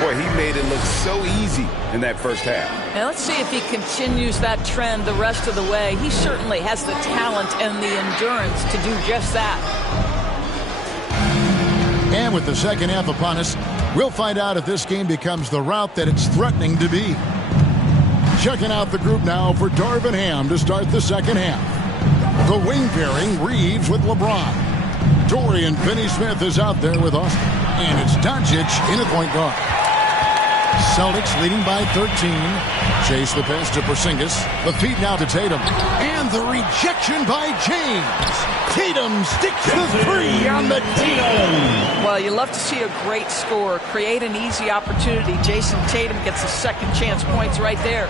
boy, he made it look so easy in that first half. And let's see if he continues that trend the rest of the way. He certainly has the talent and the endurance to do just that. And with the second half upon us, we'll find out if this game becomes the route that it's threatening to be. Checking out the group now for Darvin Ham to start the second half. The wing pairing, Reeves with LeBron. Dorian Finney-Smith is out there with Austin. And it's Doncic in at point guard. Celtics leading by 13. Chase the pass to Porzingis. The feed now to Tatum. And the rejection by James. Tatum sticks the 3 on the Tatum. Well, you love to see a great score create an easy opportunity. Jason Tatum gets a second chance points right there.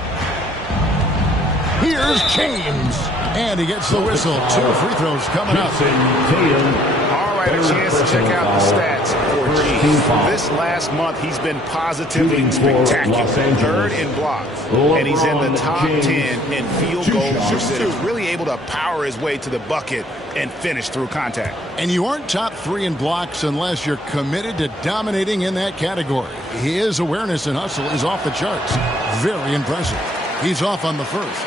Here's James. And he gets the whistle. 2 free throws coming up. All right, a chance to check out the stats for James. This last month, he's been positively spectacular. 3rd in blocks. And he's in the top 10 in field goal percentage. Really able to power his way to the bucket and finish through contact. And you aren't top 3 in blocks unless you're committed to dominating in that category. His awareness and hustle is off the charts. Very impressive. He's off on the first.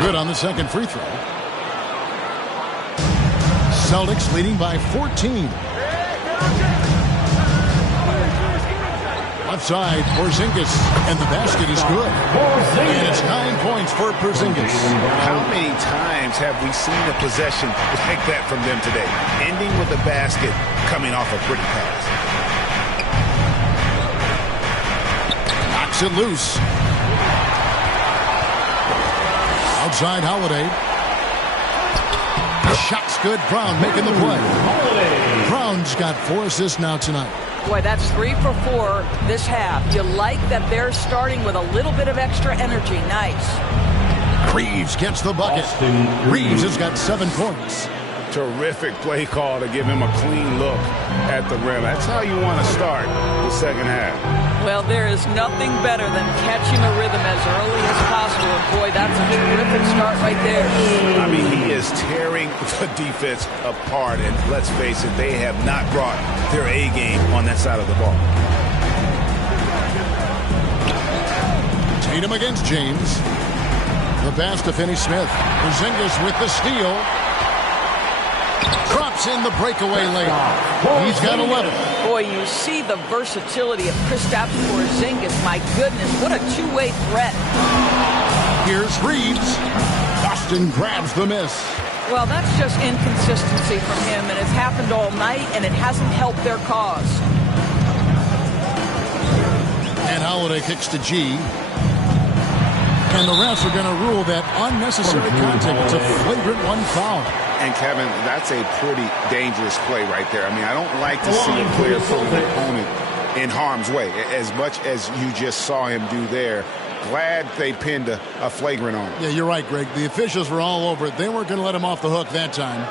Good on the second free throw. Celtics leading by 14. Left side, Porzingis, and the basket is good. And it's 9 points for Porzingis. How many times have we seen a possession like that from them today? Ending with a basket, coming off a pretty pass. Knocks it loose. Outside Holiday. Shot's good. Brown making the play. Brown Brown's got 4 assists now tonight. Boy, that's 3 for 4 this half. You like that they're starting with a little bit of extra energy. Nice. Reeves gets the bucket. Reeves has got 7 points. Terrific play call to give him a clean look at the rim. That's how you want to start the second half. Well, there is nothing better than catching a rhythm as early as possible. And boy, that's a terrific start right there. I mean, he is tearing the defense apart. And let's face it, they have not brought their A game on that side of the ball. Tatum against James. The pass to Finney-Smith. Porzingis with the steal. Drops in the breakaway lane. He's got 11. Boy, you see the versatility of Kristaps Porzingis. My goodness, what a two-way threat. Here's Reeves. Boston grabs the miss. Well, that's just inconsistency from him, and it's happened all night, and it hasn't helped their cause. And Holiday kicks to G. And the refs are going to rule that unnecessary contact. It's a flagrant 1 foul. And, Kevin, that's a pretty dangerous play right there. I mean, I don't like to see a player put an opponent in harm's way, as much as you just saw him do there. Glad they pinned a flagrant on him. Yeah, you're right, Greg. The officials were all over it. They weren't going to let him off the hook that time.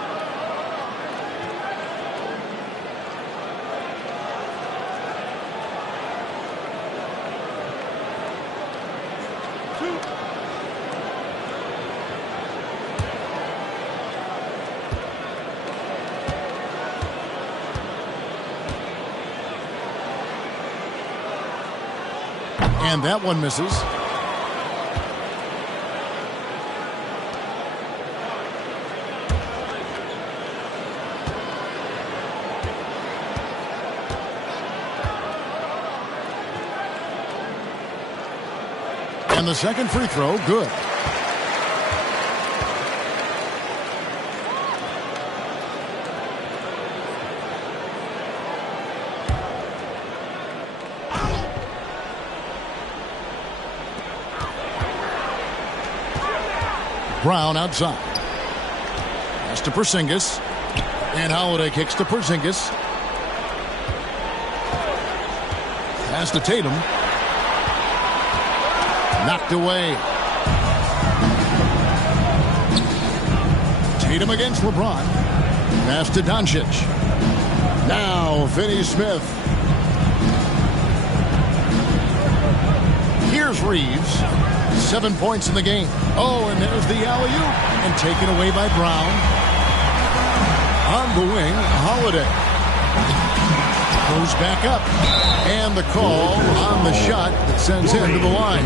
And that one misses. And the second free throw, good. Brown outside. Pass to Porzingis. And Holiday kicks to Porzingis. Pass to Tatum. Knocked away. Tatum against LeBron. Pass to Doncic. Now Finney-Smith. Here's Reeves. 7 points in the game. Oh, and there's the alley-oop. And taken away by Brown. On the wing, Holiday. Goes back up. And the call on the shot that sends him to the line.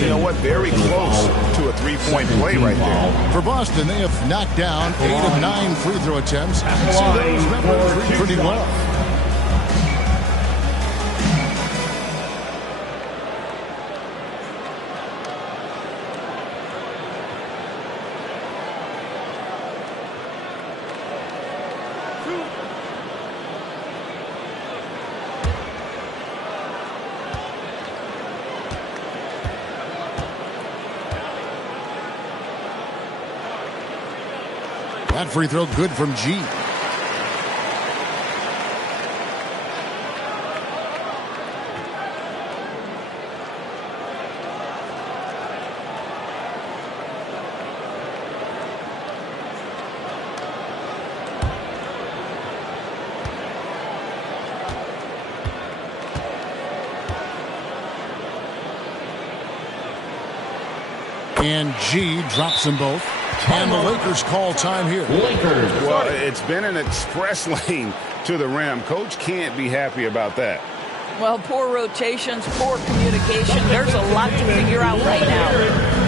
You know what? Very close to a three-point play right there. For Boston, they have knocked down 8 of 9 free throw attempts. So those numbers read pretty well. That free throw good from G. And G drops them both. And the Lakers call time here. Well, it's been an express lane to the rim. Coach can't be happy about that. Well, poor rotations, poor communication. There's a lot to figure out right now.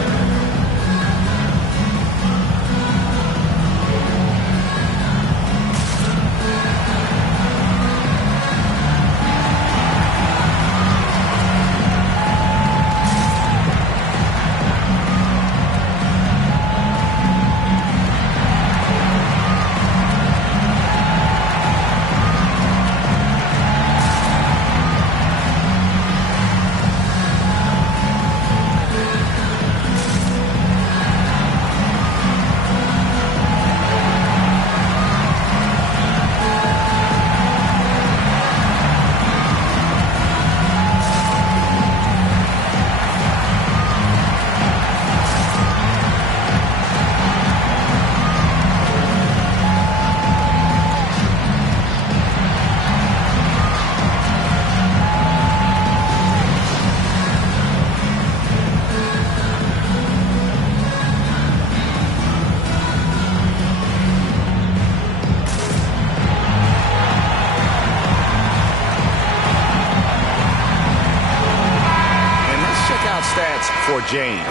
James.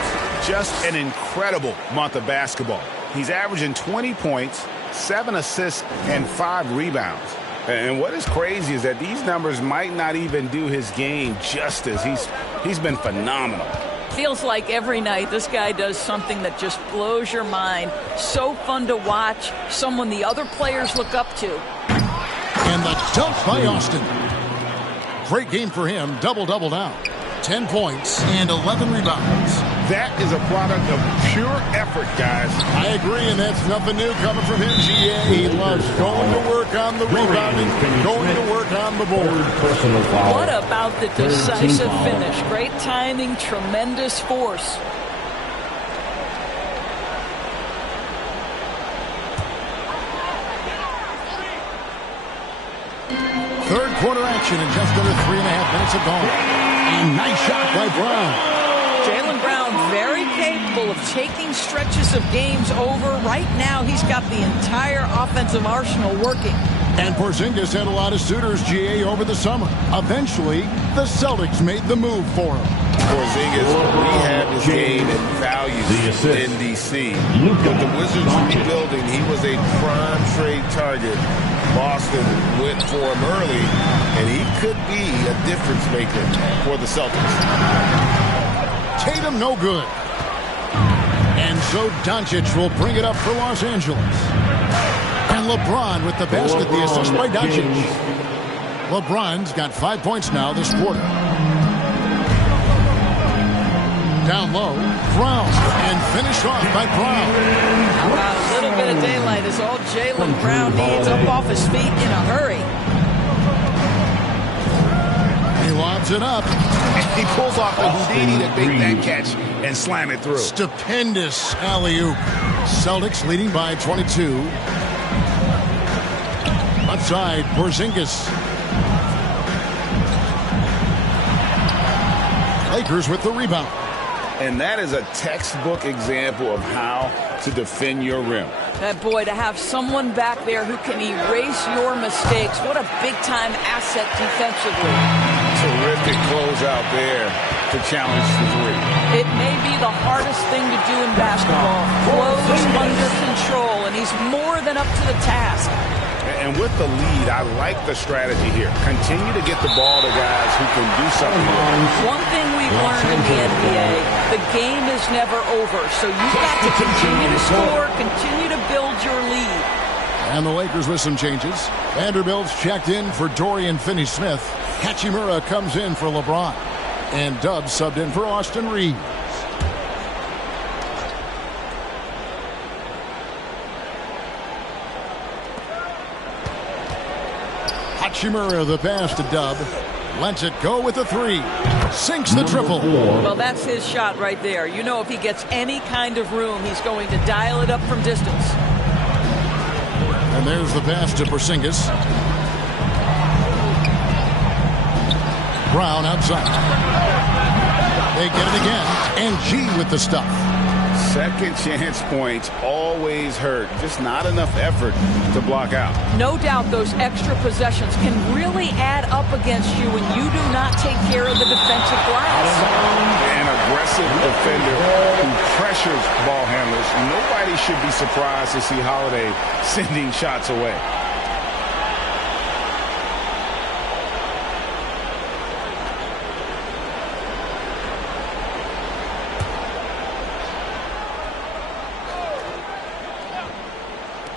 Just an incredible month of basketball. He's averaging 20 points, 7 assists, and 5 rebounds. And what is crazy is that these numbers might not even do his game justice. He's been phenomenal. Feels like every night this guy does something that just blows your mind. So fun to watch, someone the other players look up to. And the dunk by Austin. Great game for him, double-double now. 10 points and 11 rebounds. That is a product of pure effort, guys. I agree, and that's nothing new coming from him, GA. He loves going to work on the rebounding, going to work on the board. What about the decisive finish? Great timing, tremendous force. Third quarter action in just under 3.5 minutes have gone. And nice shot by Brown. Jaylen Brown very capable of taking stretches of games over. Right now, he's got the entire offensive arsenal working. And Porzingis had a lot of suitors, GA, over the summer. Eventually, the Celtics made the move for him. Porzingis rehabbed his game and values in D.C. With the Wizards rebuilding, he was a prime trade target. Boston went for him early, and he could be a difference maker for the Celtics. Tatum no good. And so Doncic will bring it up for Los Angeles. And LeBron with the basket, the assist by Doncic. LeBron's got 5 points now this quarter. Down low, Brown, and finished off by Brown. How about a little bit of daylight is all Jaylen Brown needs, up off his feet in a hurry. He lobs it up. He pulls off the Houdini to make that catch and slam it through. Stupendous alley-oop. Celtics leading by 22. Outside, Porzingis. Lakers with the rebound. And that is a textbook example of how to defend your rim. That boy, to have someone back there who can erase your mistakes, what a big-time asset defensively. Terrific closeout there to challenge the three. It may be the hardest thing to do in basketball. Close under control, and he's more than up to the task. And with the lead, I like the strategy here. Continue to get the ball to guys who can do something with it. One thing we've learned in the NBA, the game is never over. So you've got to continue to score, continue to build your lead. And the Lakers with some changes. Vanderbilt's checked in for Dorian Finney-Smith. Hachimura comes in for LeBron. And Dubs subbed in for Austin Reeves. Hachimura the pass to Dub. Lets it go with the three. Sinks the triple. Well, that's his shot right there. You know, if he gets any kind of room, he's going to dial it up from distance. And there's the pass to Porzingis. Brown outside. They get it again. And G with the stuff. Second chance points always hurt. Just not enough effort to block out. No doubt those extra possessions can really add up against you when you do not take care of the defensive glass. An aggressive defender who pressures ball handlers. Nobody should be surprised to see Holiday sending shots away.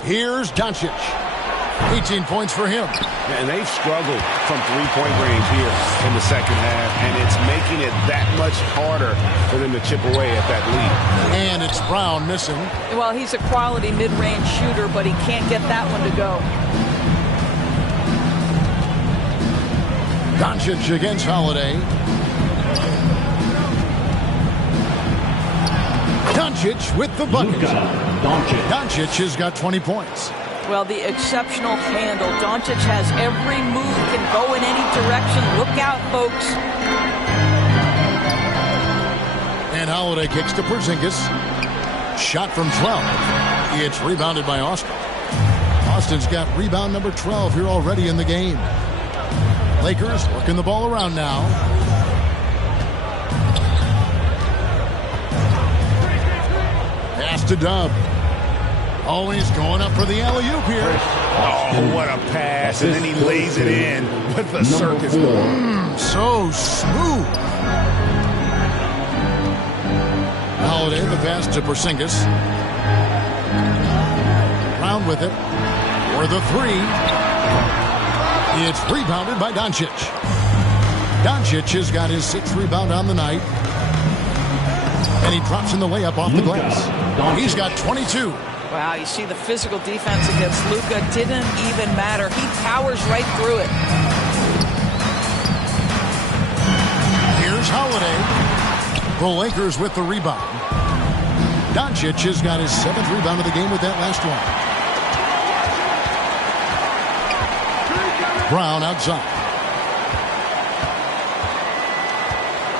Here's Doncic. 18 points for him. And they've struggled from three-point range here in the second half, and it's making it that much harder for them to chip away at that lead. And it's Brown missing. Well, he's a quality mid-range shooter, but he can't get that one to go. Doncic against Holiday. Doncic with the bucket. Doncic has got 20 points. Well, the exceptional handle. Doncic has every move, can go in any direction. Look out, folks. And Holiday kicks to Porzingis. Shot from 12. It's rebounded by Austin. Austin's got rebound number 12 here already in the game. Lakers working the ball around now. to Dub. Oh, he's going up for the alley-oop here. Oh, what a pass. And then he lays it in with the circus. So smooth. Holiday, the pass to Porzingis. Brown with it. For the three. It's rebounded by Doncic. Doncic has got his 6th rebound on the night. And he drops in the layup off the glass. He's got 22. Wow, you see the physical defense against Luka didn't even matter. He powers right through it. Here's Holiday. The Lakers with the rebound. Doncic has got his 7th rebound of the game with that last one. Brown outside.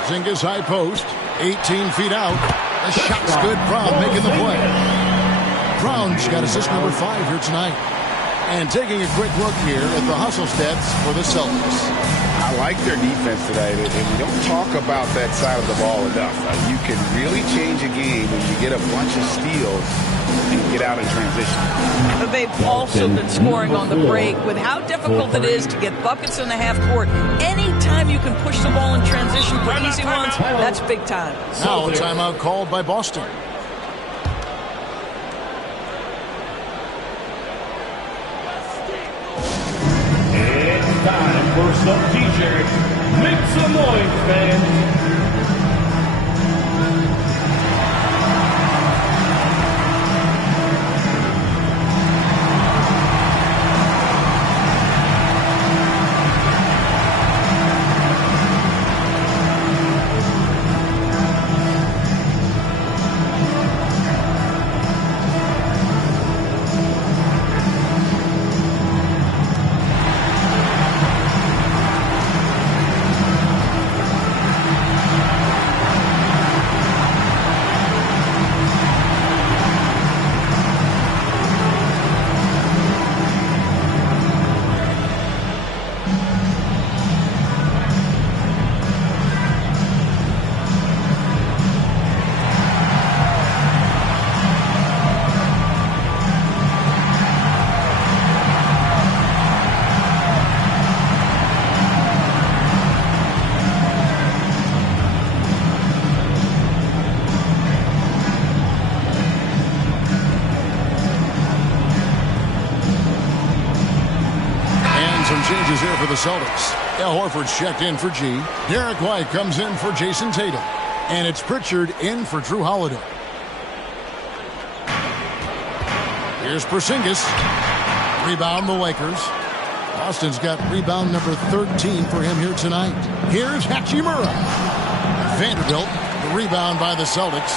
Porzingis high post. 18 feet out. The shot's good. Brown making the play. Brown's got assist number 5 here tonight. And taking a quick look here at the hustle stats for the Celtics. I like their defense tonight, and we don't talk about that side of the ball enough. You can really change a game when you get a bunch of steals and get out in transition. But they've also been scoring on the break. With how difficult it is to get buckets in the half court, anytime you can push the ball in transition for easy ones, that's big time. Now a timeout called by Boston. Time for some t-shirts. Make some noise, fans. Changes here for the Celtics. Al Horford's checked in for G. Derek White comes in for Jason Tatum. And it's Pritchard in for Drew Holiday. Here's Porzingis. Rebound the Lakers. Boston's got rebound number 13 for him here tonight. Here's Hachimura. Vanderbilt, the rebound by the Celtics.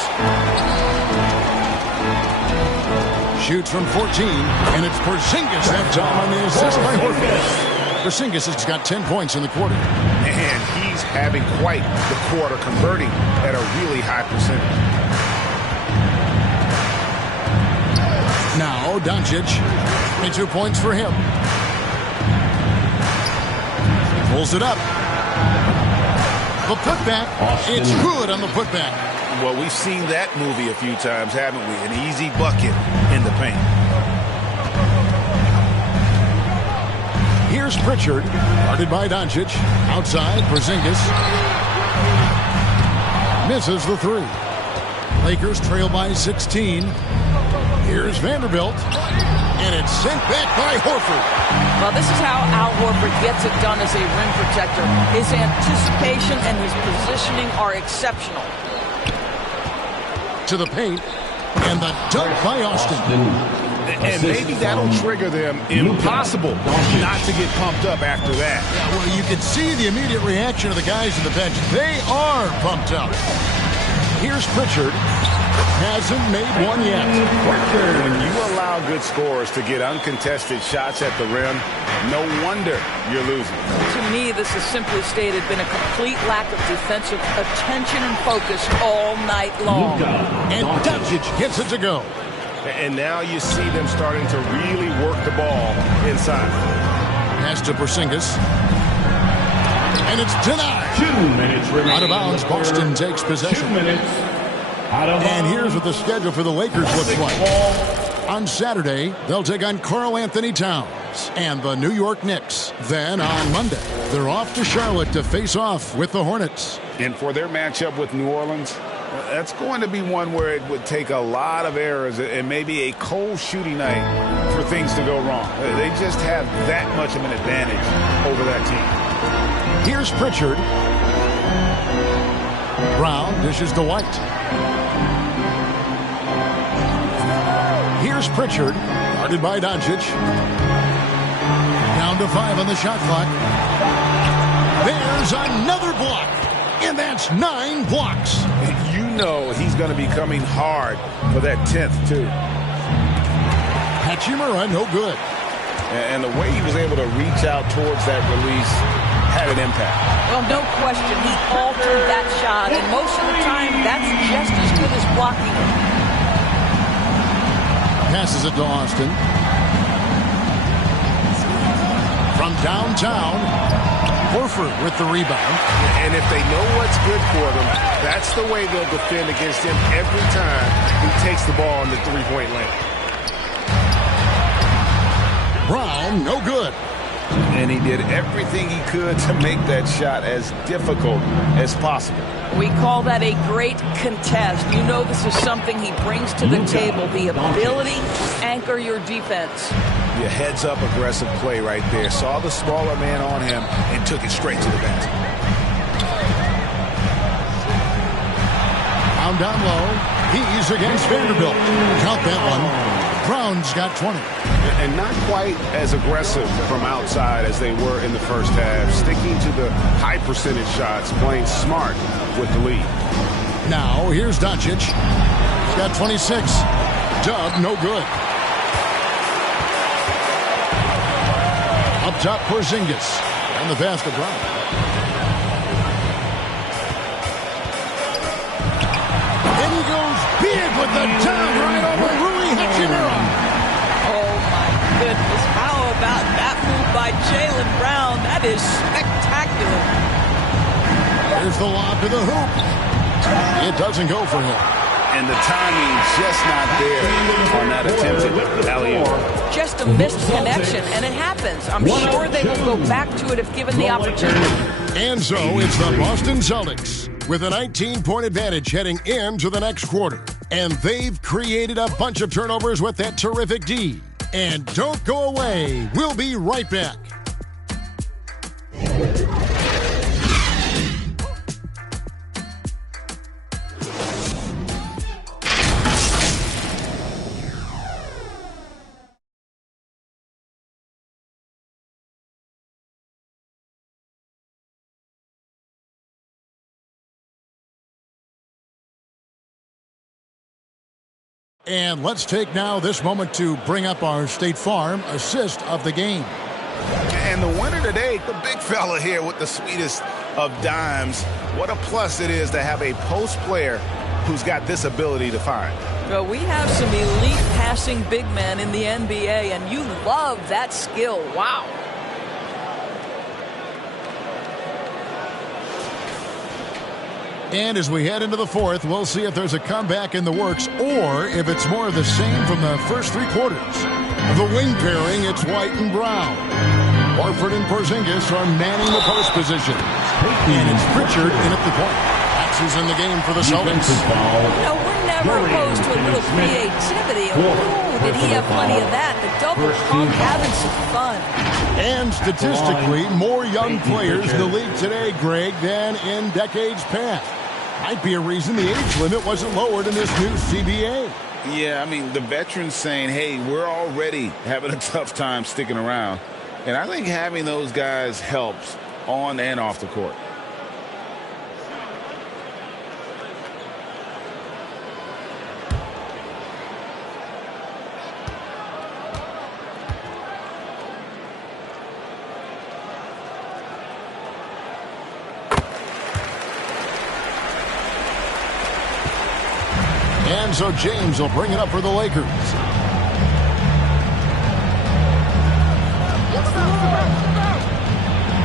Shoots from 14, and it's Porzingis that time on the assist by Horford. Porzingis has got 10 points in the quarter. And he's having quite the quarter, converting at a really high percentage. Now Doncic, 22 points for him. Pulls it up. The putback, it's good on the putback. Well, we've seen that movie a few times, haven't we? An easy bucket in the paint. Here's Pritchard, guarded by Doncic. Outside, Porzingis. Misses the three. Lakers trail by 16. Here's Vanderbilt. And it's sent back by Horford. Well, this is how Al Horford gets it done as a rim protector. His anticipation and his positioning are exceptional. To the paint, and the dunk by Austin. And maybe that'll trigger them. Impossible not to get pumped up after that. Yeah, well, you can see the immediate reaction of the guys on the bench. They are pumped up. Here's Pritchard. Hasn't made one yet. When you allow good scorers to get uncontested shots at the rim, no wonder you're losing. To me, this has simply stated been a complete lack of defensive attention and focus all night long. And Doncic gets it to go. And now you see them starting to really work the ball inside. Pass to Porzingis. And it's denied. 2 minutes remaining. Out of bounds, Boston takes possession. 2 minutes. And here's what the schedule for the Lakers looks like. On Saturday, they'll take on Karl Anthony Towns and the New York Knicks. Then on Monday, they're off to Charlotte to face off with the Hornets. And for their matchup with New Orleans, that's going to be one where it would take a lot of errors and maybe a cold shooting night for things to go wrong. They just have that much of an advantage over that team. Here's Pritchard. Brown dishes to White. Here's Pritchard, guarded by Doncic. Down to 5 on the shot clock. There's another block, and that's 9 blocks. You know he's going to be coming hard for that 10th, too. Hachimura, no good. And the way he was able to reach out towards that release had an impact. Well, no question, he altered that shot, and most of the time, that's just as good as blocking it. Passes it to Austin. From downtown, Horford with the rebound. And if they know what's good for them, that's the way they'll defend against him every time he takes the ball in the three-point lane. Brown, no good. And he did everything he could to make that shot as difficult as possible. We call that a great contest. You know this is something he brings to the table, the ability to anchor your defense. Your heads-up aggressive play right there. Saw the smaller man on him and took it straight to the basket. Down low. He's against Vanderbilt. Count that one. Brown's got 20. And not quite as aggressive from outside as they were in the first half. Sticking to the high percentage shots, playing smart with the lead. Now, here's Doncic. He's got 26. Dub, no good. Up top, Porzingis. And the pass to Brown. And he goes big with the down right over Rui Hachimura. Oh, my goodness. How about that move by Jaylen Brown? That is spectacular. There's the lob to the hoop. It doesn't go for him. And the timing just not there on that attempted alley-oop. Just a missed connection, and it happens. I'm sure they will go back to it if given the opportunity. And so it's the Boston Celtics with a 19-point advantage heading into the next quarter. And they've created a bunch of turnovers with that terrific D. And don't go away. We'll be right back. And let's take now this moment to bring up our State Farm assist of the game. And the winner today, the big fella here with the sweetest of dimes. What a plus it is to have a post player who's got this ability to find. Well, we have some elite passing big men in the NBA, and you love that skill. Wow. And as we head into the fourth, we'll see if there's a comeback in the works or if it's more of the same from the first 3 quarters. The wing pairing, it's White and Brown. Horford and Porzingis are manning the post position. And it's Pritchard in at the point. That's in the game for the Celtics. You know, we're never opposed to a little creativity. Oh, did he have plenty of that? The double pump, having some fun. And statistically, more young players in the league today, Greg, than in decades past. Might be a reason the age limit wasn't lowered in this new CBA. Yeah, I mean, the veterans saying, hey, we're already having a tough time sticking around. And I think having those guys helps on and off the court. And so James will bring it up for the Lakers.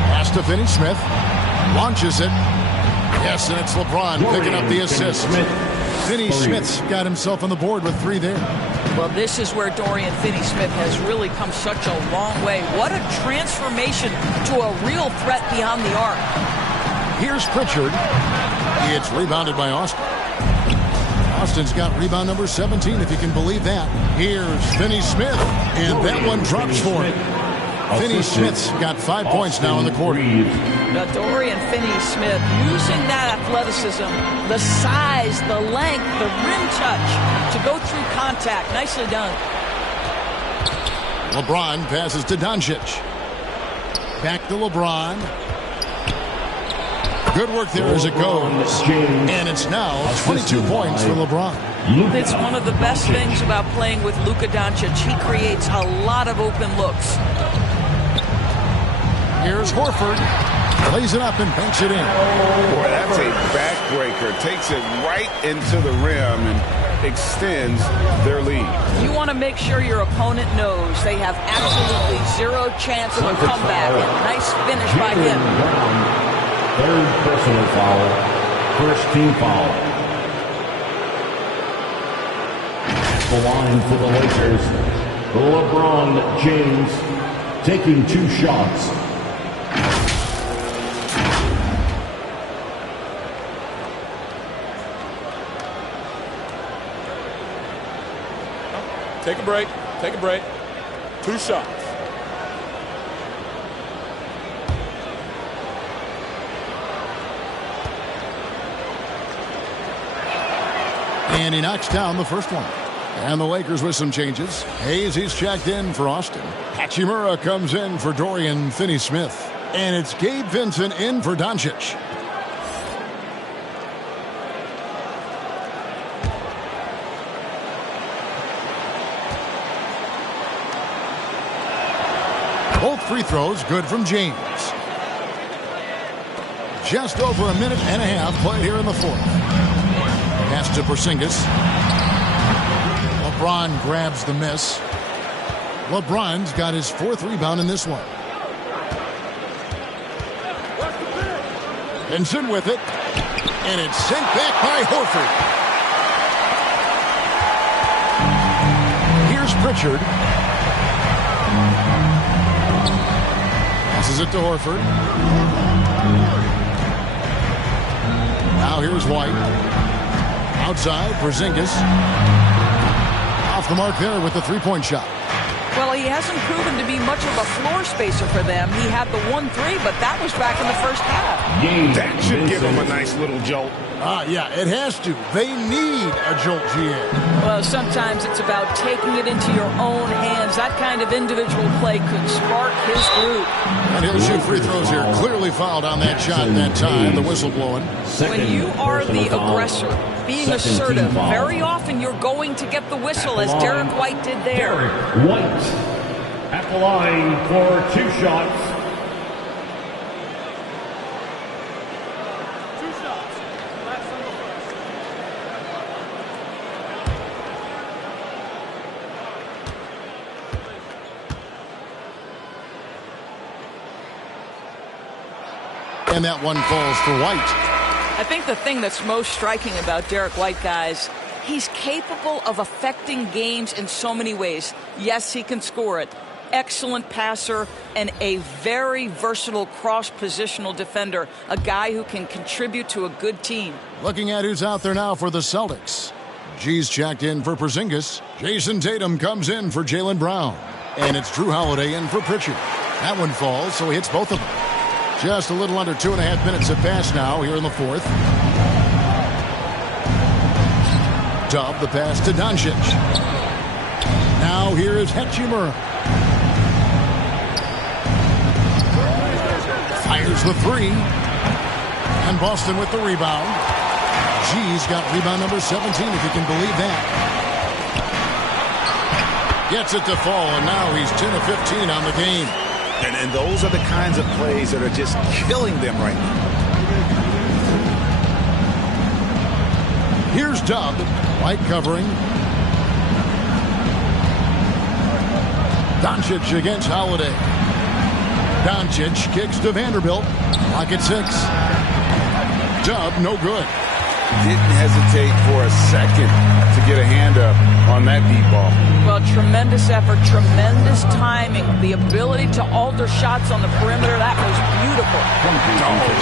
Pass to Finney-Smith. Launches it. Yes, and it's LeBron picking up the assist. Finney-Smith's got himself on the board with 3 there. Well, this is where Dorian Finney-Smith has really come such a long way. What a transformation to a real threat beyond the arc. Here's Pritchard. It's rebounded by Austin. Austin's got rebound number 17, if you can believe that. Here's Finney-Smith, and that one drops for him. Finney-Smith's got 5 points now in the quarter. Now, Dorian Finney-Smith using that athleticism, the size, the length, the rim touch to go through contact. Nicely done. LeBron passes to Doncic. Back to LeBron. Good work there as it goes. And it's now 22 points for LeBron. It's one of the best things about playing with Luka Doncic. He creates a lot of open looks. Here's Horford. Lays it up and banks it in. Boy, that's a backbreaker. Takes it right into the rim and extends their lead. You want to make sure your opponent knows they have absolutely zero chance of a comeback. And nice finish by him. Third personal foul. First team foul. At the line for the Lakers, LeBron James taking 2 shots. Take a break. Take a break. 2 shots. And he knocks down the first one. And the Lakers with some changes. Hayes, he's checked in for Austin. Hachimura comes in for Dorian Finney-Smith. And it's Gabe Vincent in for Doncic. Both free throws good from James. Just over a minute and a half played here in the fourth. Pass to Porzingis. LeBron grabs the miss. LeBron's got his 4th rebound in this one. Vincent with it. And it's sent back by Horford. Here's Pritchard. Passes it to Horford. Now here's White. Outside, Porzingis. Off the mark there with the 3-point shot. Well, he hasn't proven to be much of a floor spacer for them. He had the 1-3, but that was back in the first half. That should give him a nice little jolt. Yeah, it has to. They need a jolt, GA. Well, sometimes it's about taking it into your own hands. That kind of individual play could spark his group. And he'll shoot free throws here. Clearly fouled on that shot that time. The whistle blowing. When you are the aggressor, being assertive, very often you're going to get the whistle, as Derek White did there. Derek White at the line for 2 shots. And that one falls for White. I think the thing that's most striking about Derek White, guys, he's capable of affecting games in so many ways. Yes, he can score it. Excellent passer and a very versatile cross-positional defender. A guy who can contribute to a good team. Looking at who's out there now for the Celtics. G's checked in for Porzingis. Jason Tatum comes in for Jaylen Brown. And it's Drew Holiday in for Pritchard. That one falls, so he hits both of them. Just a little under 2.5 minutes have passed now here in the fourth. Dub the pass to Doncic. Now here is Hachimura. Fires the 3. And Boston with the rebound. G's got rebound number 17, if you can believe that. Gets it to fall, and now he's 10 of 15 on the game. And those are the kinds of plays that are just killing them right now. Here's Dub. White covering. Doncic against Holiday. Doncic kicks to Vanderbilt. Clock at 6. Dub, no good. didn't hesitate for a second to get a hand up on that deep ball. Well, tremendous effort, tremendous timing, the ability to alter shots on the perimeter. That was beautiful.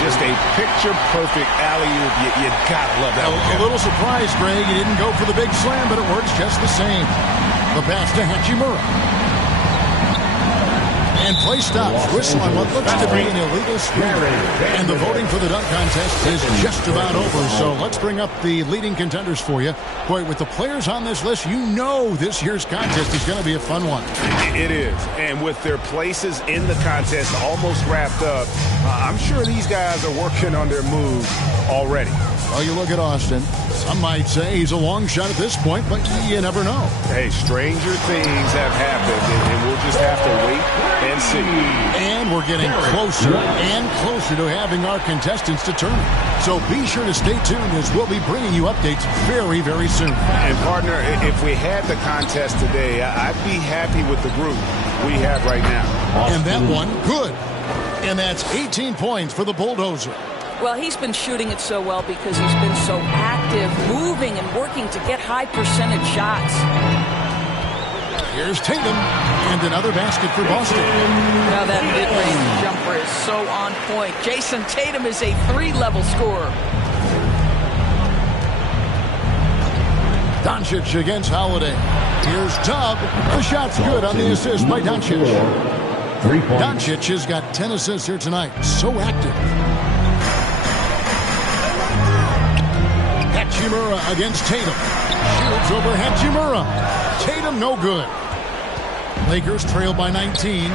Just a picture-perfect alley-oop. You gotta love that one. A little surprised, Greg. He didn't go for the big slam, but it works just the same. The pass to Hachimura. And play stops. Whistle on what looks to be an illegal screen. And the voting for the dunk contest is just about over. So let's bring up the leading contenders for you. Boy, with the players on this list, you know this year's contest is going to be a fun one. It is. And with their places in the contest almost wrapped up, I'm sure these guys are working on their moves already. Well, you look at Austin. Some might say he's a long shot at this point, but you never know. Hey, stranger things have happened, and we'll just have to wait and see. And we're getting closer and closer to having our contestants determined. So be sure to stay tuned as we'll be bringing you updates very, very soon. And, partner, if we had the contest today, I'd be happy with the group we have right now. And that one, good. And that's 18 points for the Bulldozer. Well, he's been shooting it so well because he's been so active, moving and working to get high percentage shots. Here's Tatum, and another basket for Boston. Now that mid-range jumper is so on point. Jason Tatum is a 3-level scorer. Doncic against Holiday. Here's Tubb. The shot's good on the assist by Doncic. Doncic has got 10 assists here tonight. So active. Hachimura against Tatum. Shoots over Hachimura. Tatum no good. Lakers trail by 19.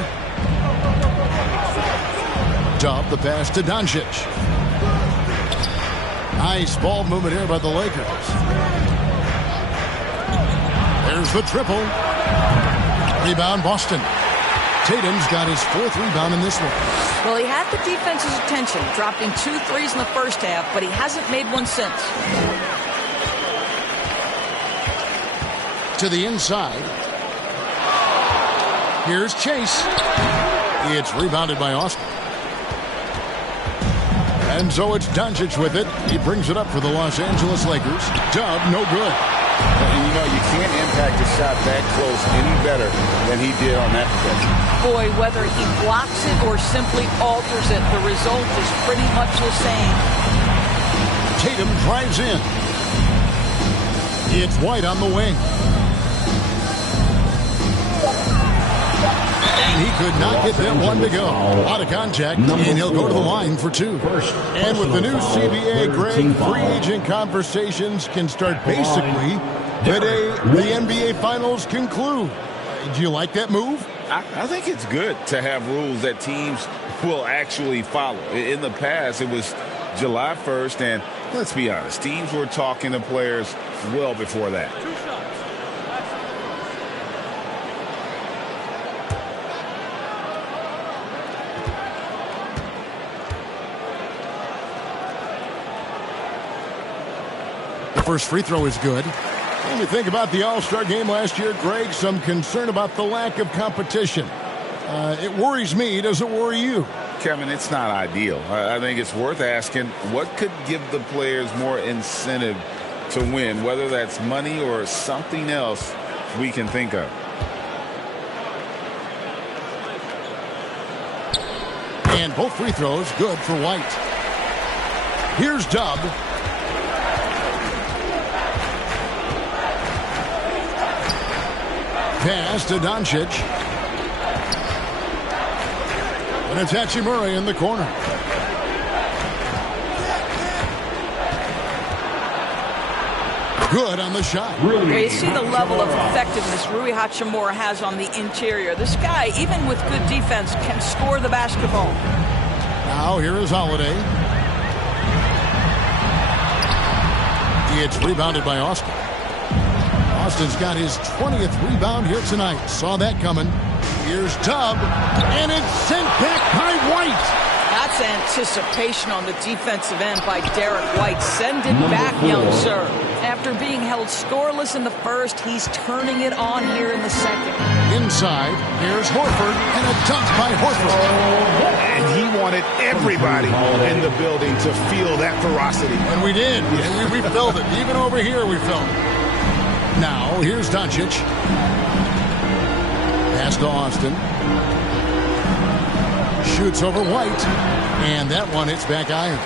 Tubb the pass to Doncic. Nice ball movement here by the Lakers. There's the triple. Rebound Boston. Tatum's got his 4th rebound in this one. Well, he had the defense's attention, dropping 2 threes in the first half, but he hasn't made one since. To the inside. Here's Chase. It's rebounded by Austin. And so it's Doncic with it. He brings it up for the Los Angeles Lakers. Tubb, no good. And you know, you can't impact a shot that close any better than he did on that possession. Boy, whether he blocks it or simply alters it, the result is pretty much the same. Tatum drives in. It's White on the wing. And he could not get them one to go. Out of contact, and he'll go to the line for 2. And with the new CBA, Greg, free agent conversations can start basically the day the NBA Finals conclude. Do you like that move? I think it's good to have rules that teams will actually follow. In the past, it was July 1st, and let's be honest, teams were talking to players well before that. First free throw is good. When we think about the All-Star game last year, Greg, some concern about the lack of competition. It worries me. Does it worry you? Kevin, it's not ideal. I think it's worth asking what could give the players more incentive to win, whether that's money or something else we can think of. And both free throws good for White. Here's Tubb. Pass to Doncic. And it's Hachimura in the corner. Good on the shot. You see the level of effectiveness Rui Hachimura has on the interior. This guy, even with good defense, can score the basketball. Now here is Holiday. It's rebounded by Austin. Austin's got his 20th rebound here tonight. Saw that coming. Here's Tubb, and it's sent back by White. That's That's anticipation on the defensive end by Derek White. Send it back, young sir. After being held scoreless in the first, he's turning it on here in the second. Inside, here's Horford, and a dunk by Horford. And he wanted everybody in the building to feel that ferocity. And we did. We felt it. Even over here, we felt it. Now, here's Doncic. Pass to Austin. Shoots over White. And that one hits back iron.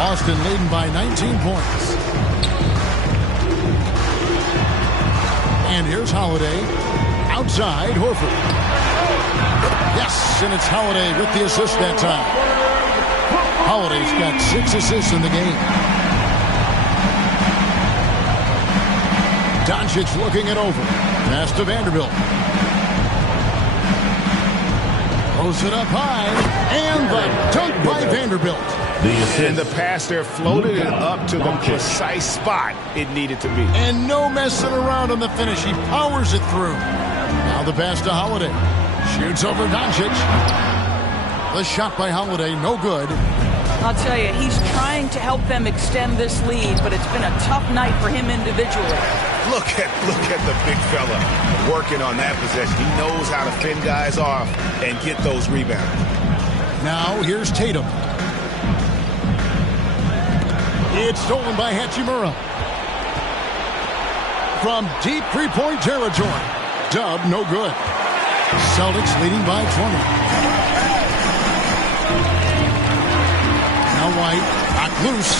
Austin leading by 19 points. And here's Holiday. Outside, Horford. Yes, and it's Holiday with the assist that time. Holiday's got 6 assists in the game. Doncic looking it over. Pass to Vanderbilt. Throws it up high. And the dunk by Vanderbilt. And the pass there floated it up to the precise spot it needed to be. And no messing around on the finish. He powers it through. Now the pass to Holiday. Shoots over Doncic. The shot by Holiday, no good. I'll tell you, he's trying to help them extend this lead, but it's been a tough night for him individually. Look at the big fella working on that possession. He knows how to fend guys off and get those rebounds. Now here's Tatum. It's stolen by Hachimura. From deep three-point territory. Dub, no good. Celtics leading by 20. Now White, knocked loose.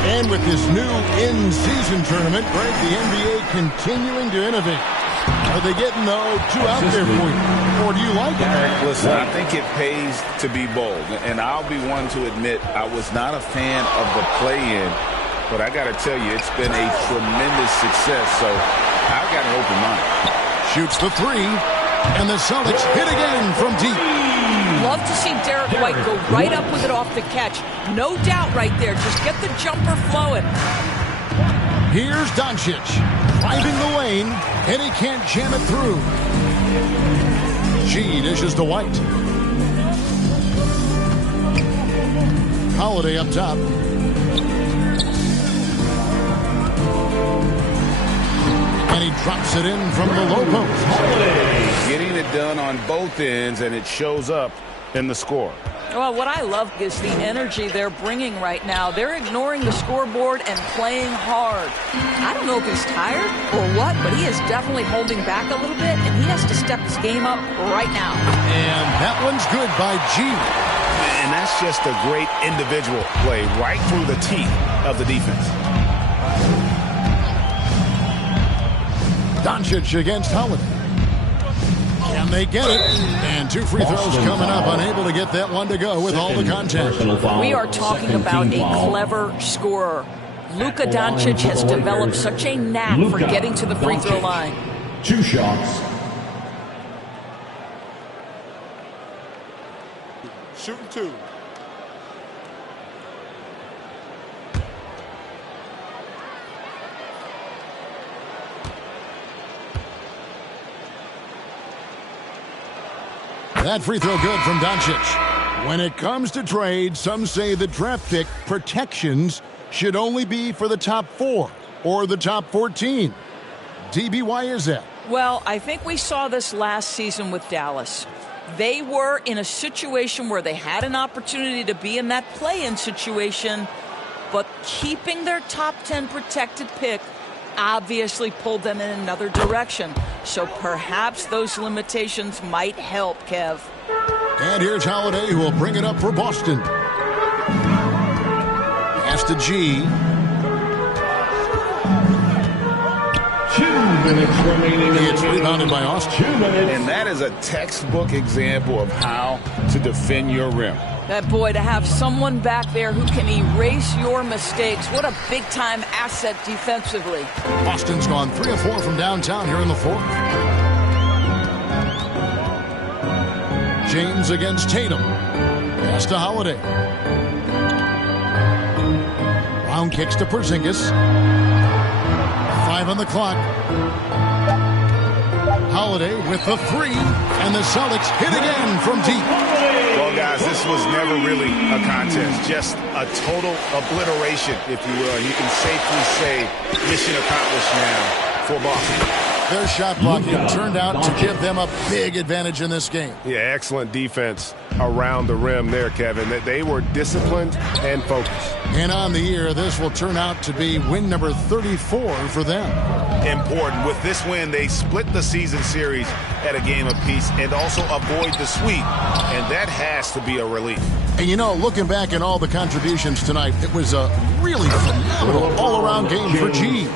And with this new in-season tournament, Greg, the NBA continuing to innovate. Are they getting the two out there for you? Or do you like it? Listen, I think it pays to be bold. And I'll be one to admit I was not a fan of the play-in. But I got to tell you, it's been a tremendous success. So I've got an open mind. Shoots the three. And the Celtics hit again from deep. Love to see Derek White go right up with it off the catch. No doubt right there. Just get the jumper flowing. Here's Doncic. Driving the lane. And he can't jam it through. G dishes to White. Holiday up top. And he drops it in from the low post. Holiday getting it done on both ends, and it shows up in the score. Well, what I love is the energy they're bringing right now. They're ignoring the scoreboard and playing hard. I don't know if he's tired or what, but he is definitely holding back a little bit, and he has to step his game up right now. And that one's good by G. And that's just a great individual play right through the teeth of the defense. Doncic against Holiday. And they get it. And 2 free throws coming up. Unable to get that one to go with all the contact. We are talking about a clever scorer. Luka Doncic has developed such a knack for getting to the free throw line. 2 shots. Shooting 2. That free throw good from Doncic. When it comes to trade, some say the draft pick protections should only be for the top 4 or the top 14. DB, why is that? Well, I think we saw this last season with Dallas. They were in a situation where they had an opportunity to be in that play-in situation, but keeping their top 10 protected pick obviously pulled them in another direction. So perhaps those limitations might help, Kev. And here's Holiday, who will bring it up for Boston. Pass to G. 2 minutes remaining. It's rebounded by Austin. 2 minutes. And that is a textbook example of how to defend your rim. That boy, to have someone back there who can erase your mistakes. What a big-time asset defensively. Boston's gone 3 of 4 from downtown here in the 4th. James against Tatum. Pass to Holiday. Brown kicks to Porzingis. 5 on the clock. Holiday with the three, and the Celtics hit again from deep. Well, guys, this was never really a contest, just a total obliteration, if you will. You can safely say mission accomplished now for Boston. Their shot blocking turned out to give them a big advantage in this game. Yeah, excellent defense around the rim there, Kevin. They were disciplined and focused. And on the year, this will turn out to be win number 34 for them. Important. With this win, they split the season series at a game apiece and also avoid the sweep. And that has to be a relief. And you know, looking back at all the contributions tonight, it was a really phenomenal all-around game for G.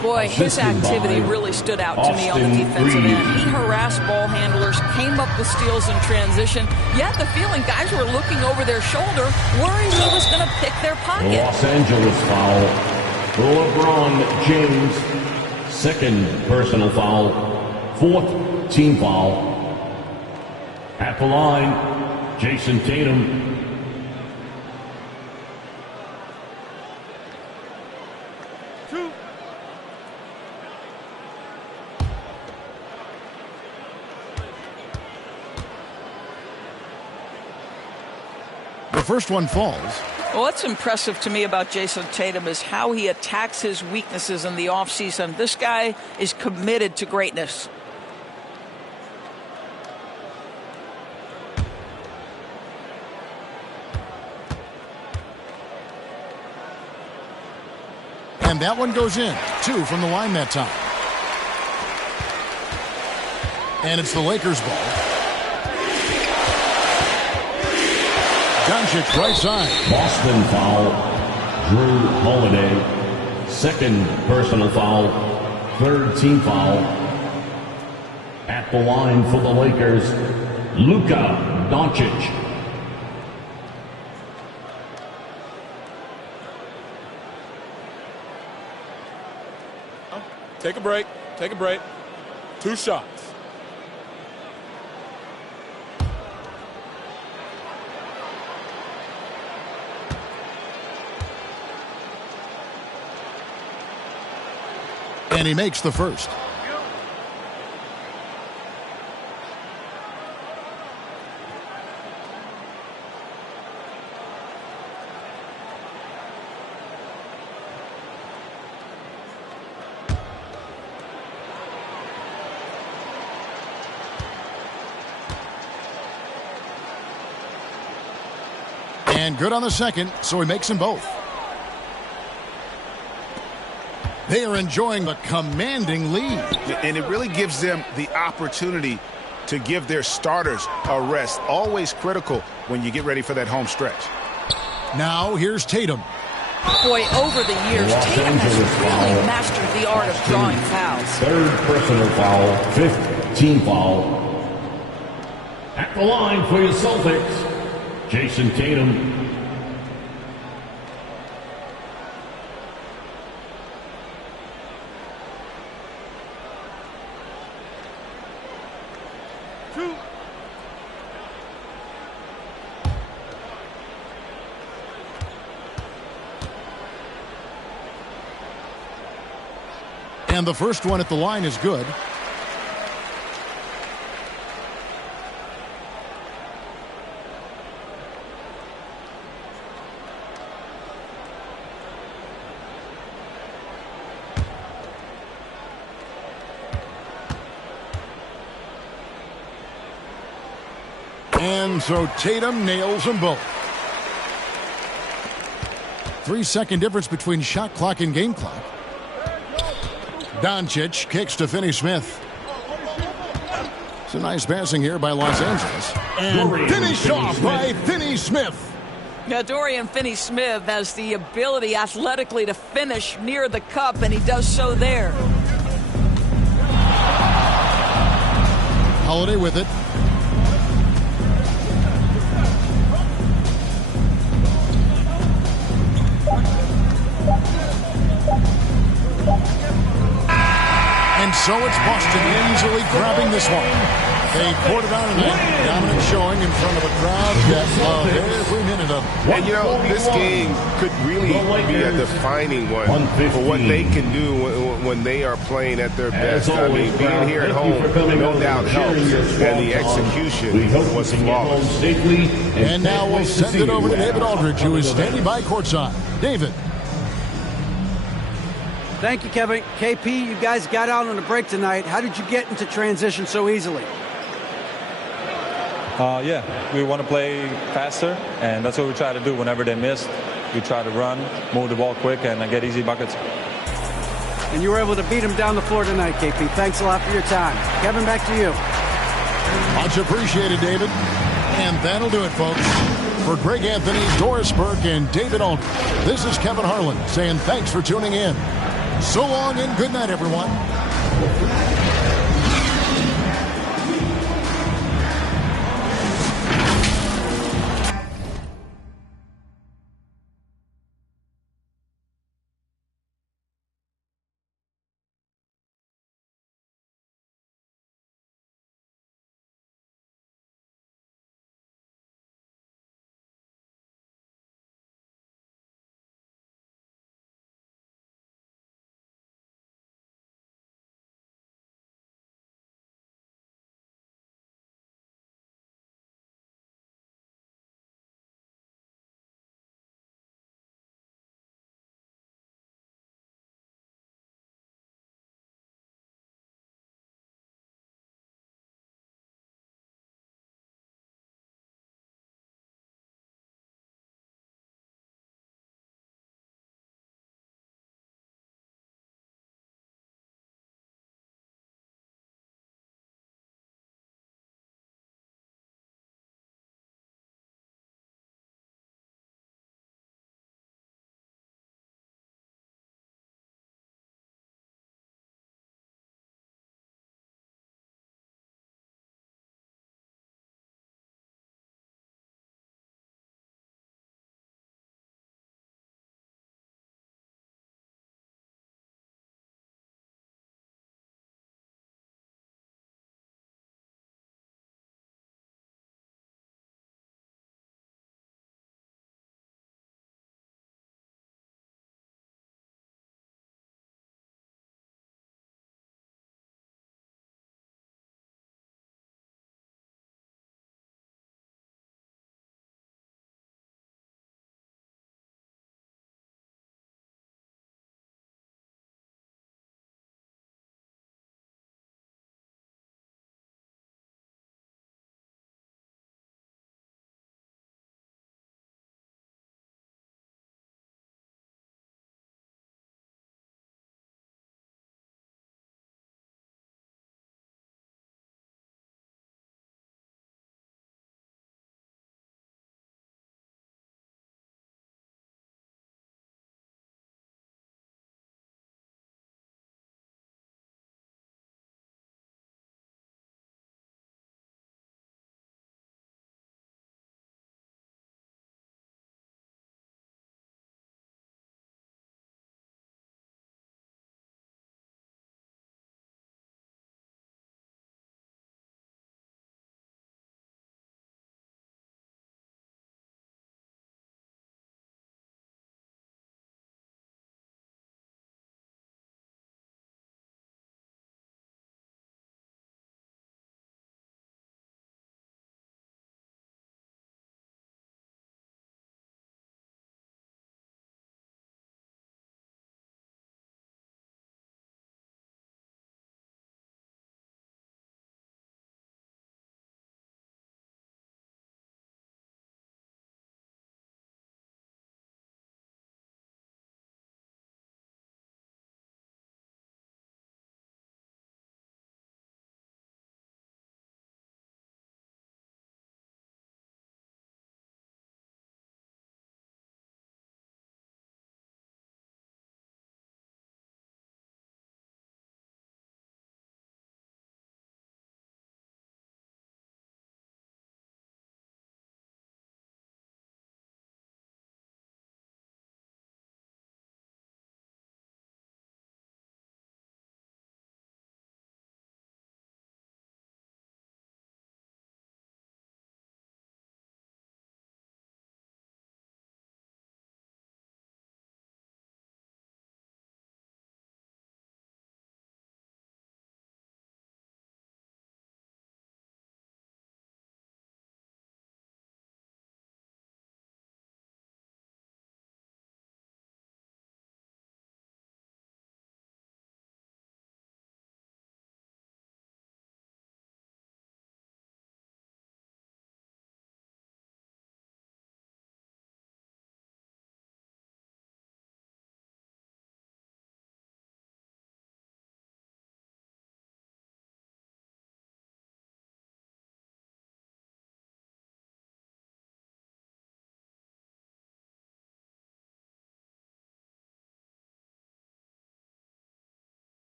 Boy, his activity really stood out to me on the defensive end. He harassed ball handlers, came up with steals in transition. You had the feeling guys were looking over their shoulder, worried he was going to pick their pocket. Los Angeles foul. LeBron James, second personal foul, fourth team foul. At the line, Jason Tatum. The first one falls. Well, what's impressive to me about Jason Tatum is how he attacks his weaknesses in the offseason. This guy is committed to greatness. And that one goes in. 2 from the line that time. And it's the Lakers' ball. Doncic right side. Boston foul. Drew Holiday. Second personal foul. Third team foul. At the line for the Lakers, Luka Doncic. Take a break. Take a break. 2 shots. And he makes the first. And good on the second, so he makes them both. They are enjoying the commanding lead. And it really gives them the opportunity to give their starters a rest. Always critical when you get ready for that home stretch. Now here's Tatum. Boy, over the years, Tatum has really mastered the art of drawing fouls. Third personal foul, fifth team foul. At the line for your Celtics, Jason Tatum. And the first one at the line is good. And so Tatum nails them both. 3-second difference between shot clock and game clock. Doncic kicks to Finney-Smith. It's a nice passing here by Los Angeles. And finished off by Finney-Smith. Now, Dorian Finney-Smith has the ability athletically to finish near the cup, and he does so there. Holiday with it. And so it's Boston easily grabbing this one. They poured it on tonight. Dominant showing in front of a crowd that loved every minute of it. And, you know, this game could really be a defining one for what they can do when they are playing at their best. I mean, being here at home, no doubt helps, and the execution was flawless. And now we'll send it over to David Aldridge, who is standing by courtside. David. Thank you, Kevin. KP, you guys got out on a break tonight. How did you get into transition so easily? Yeah, we want to play faster, and that's what we try to do whenever they miss. We try to run, move the ball quick, and get easy buckets. And you were able to beat them down the floor tonight, KP. Thanks a lot for your time. Kevin, back to you. Much appreciated, David. And that'll do it, folks. For Greg Anthony, Doris Burke, and David Aldridge, this is Kevin Harlan saying thanks for tuning in. So long and good night, everyone.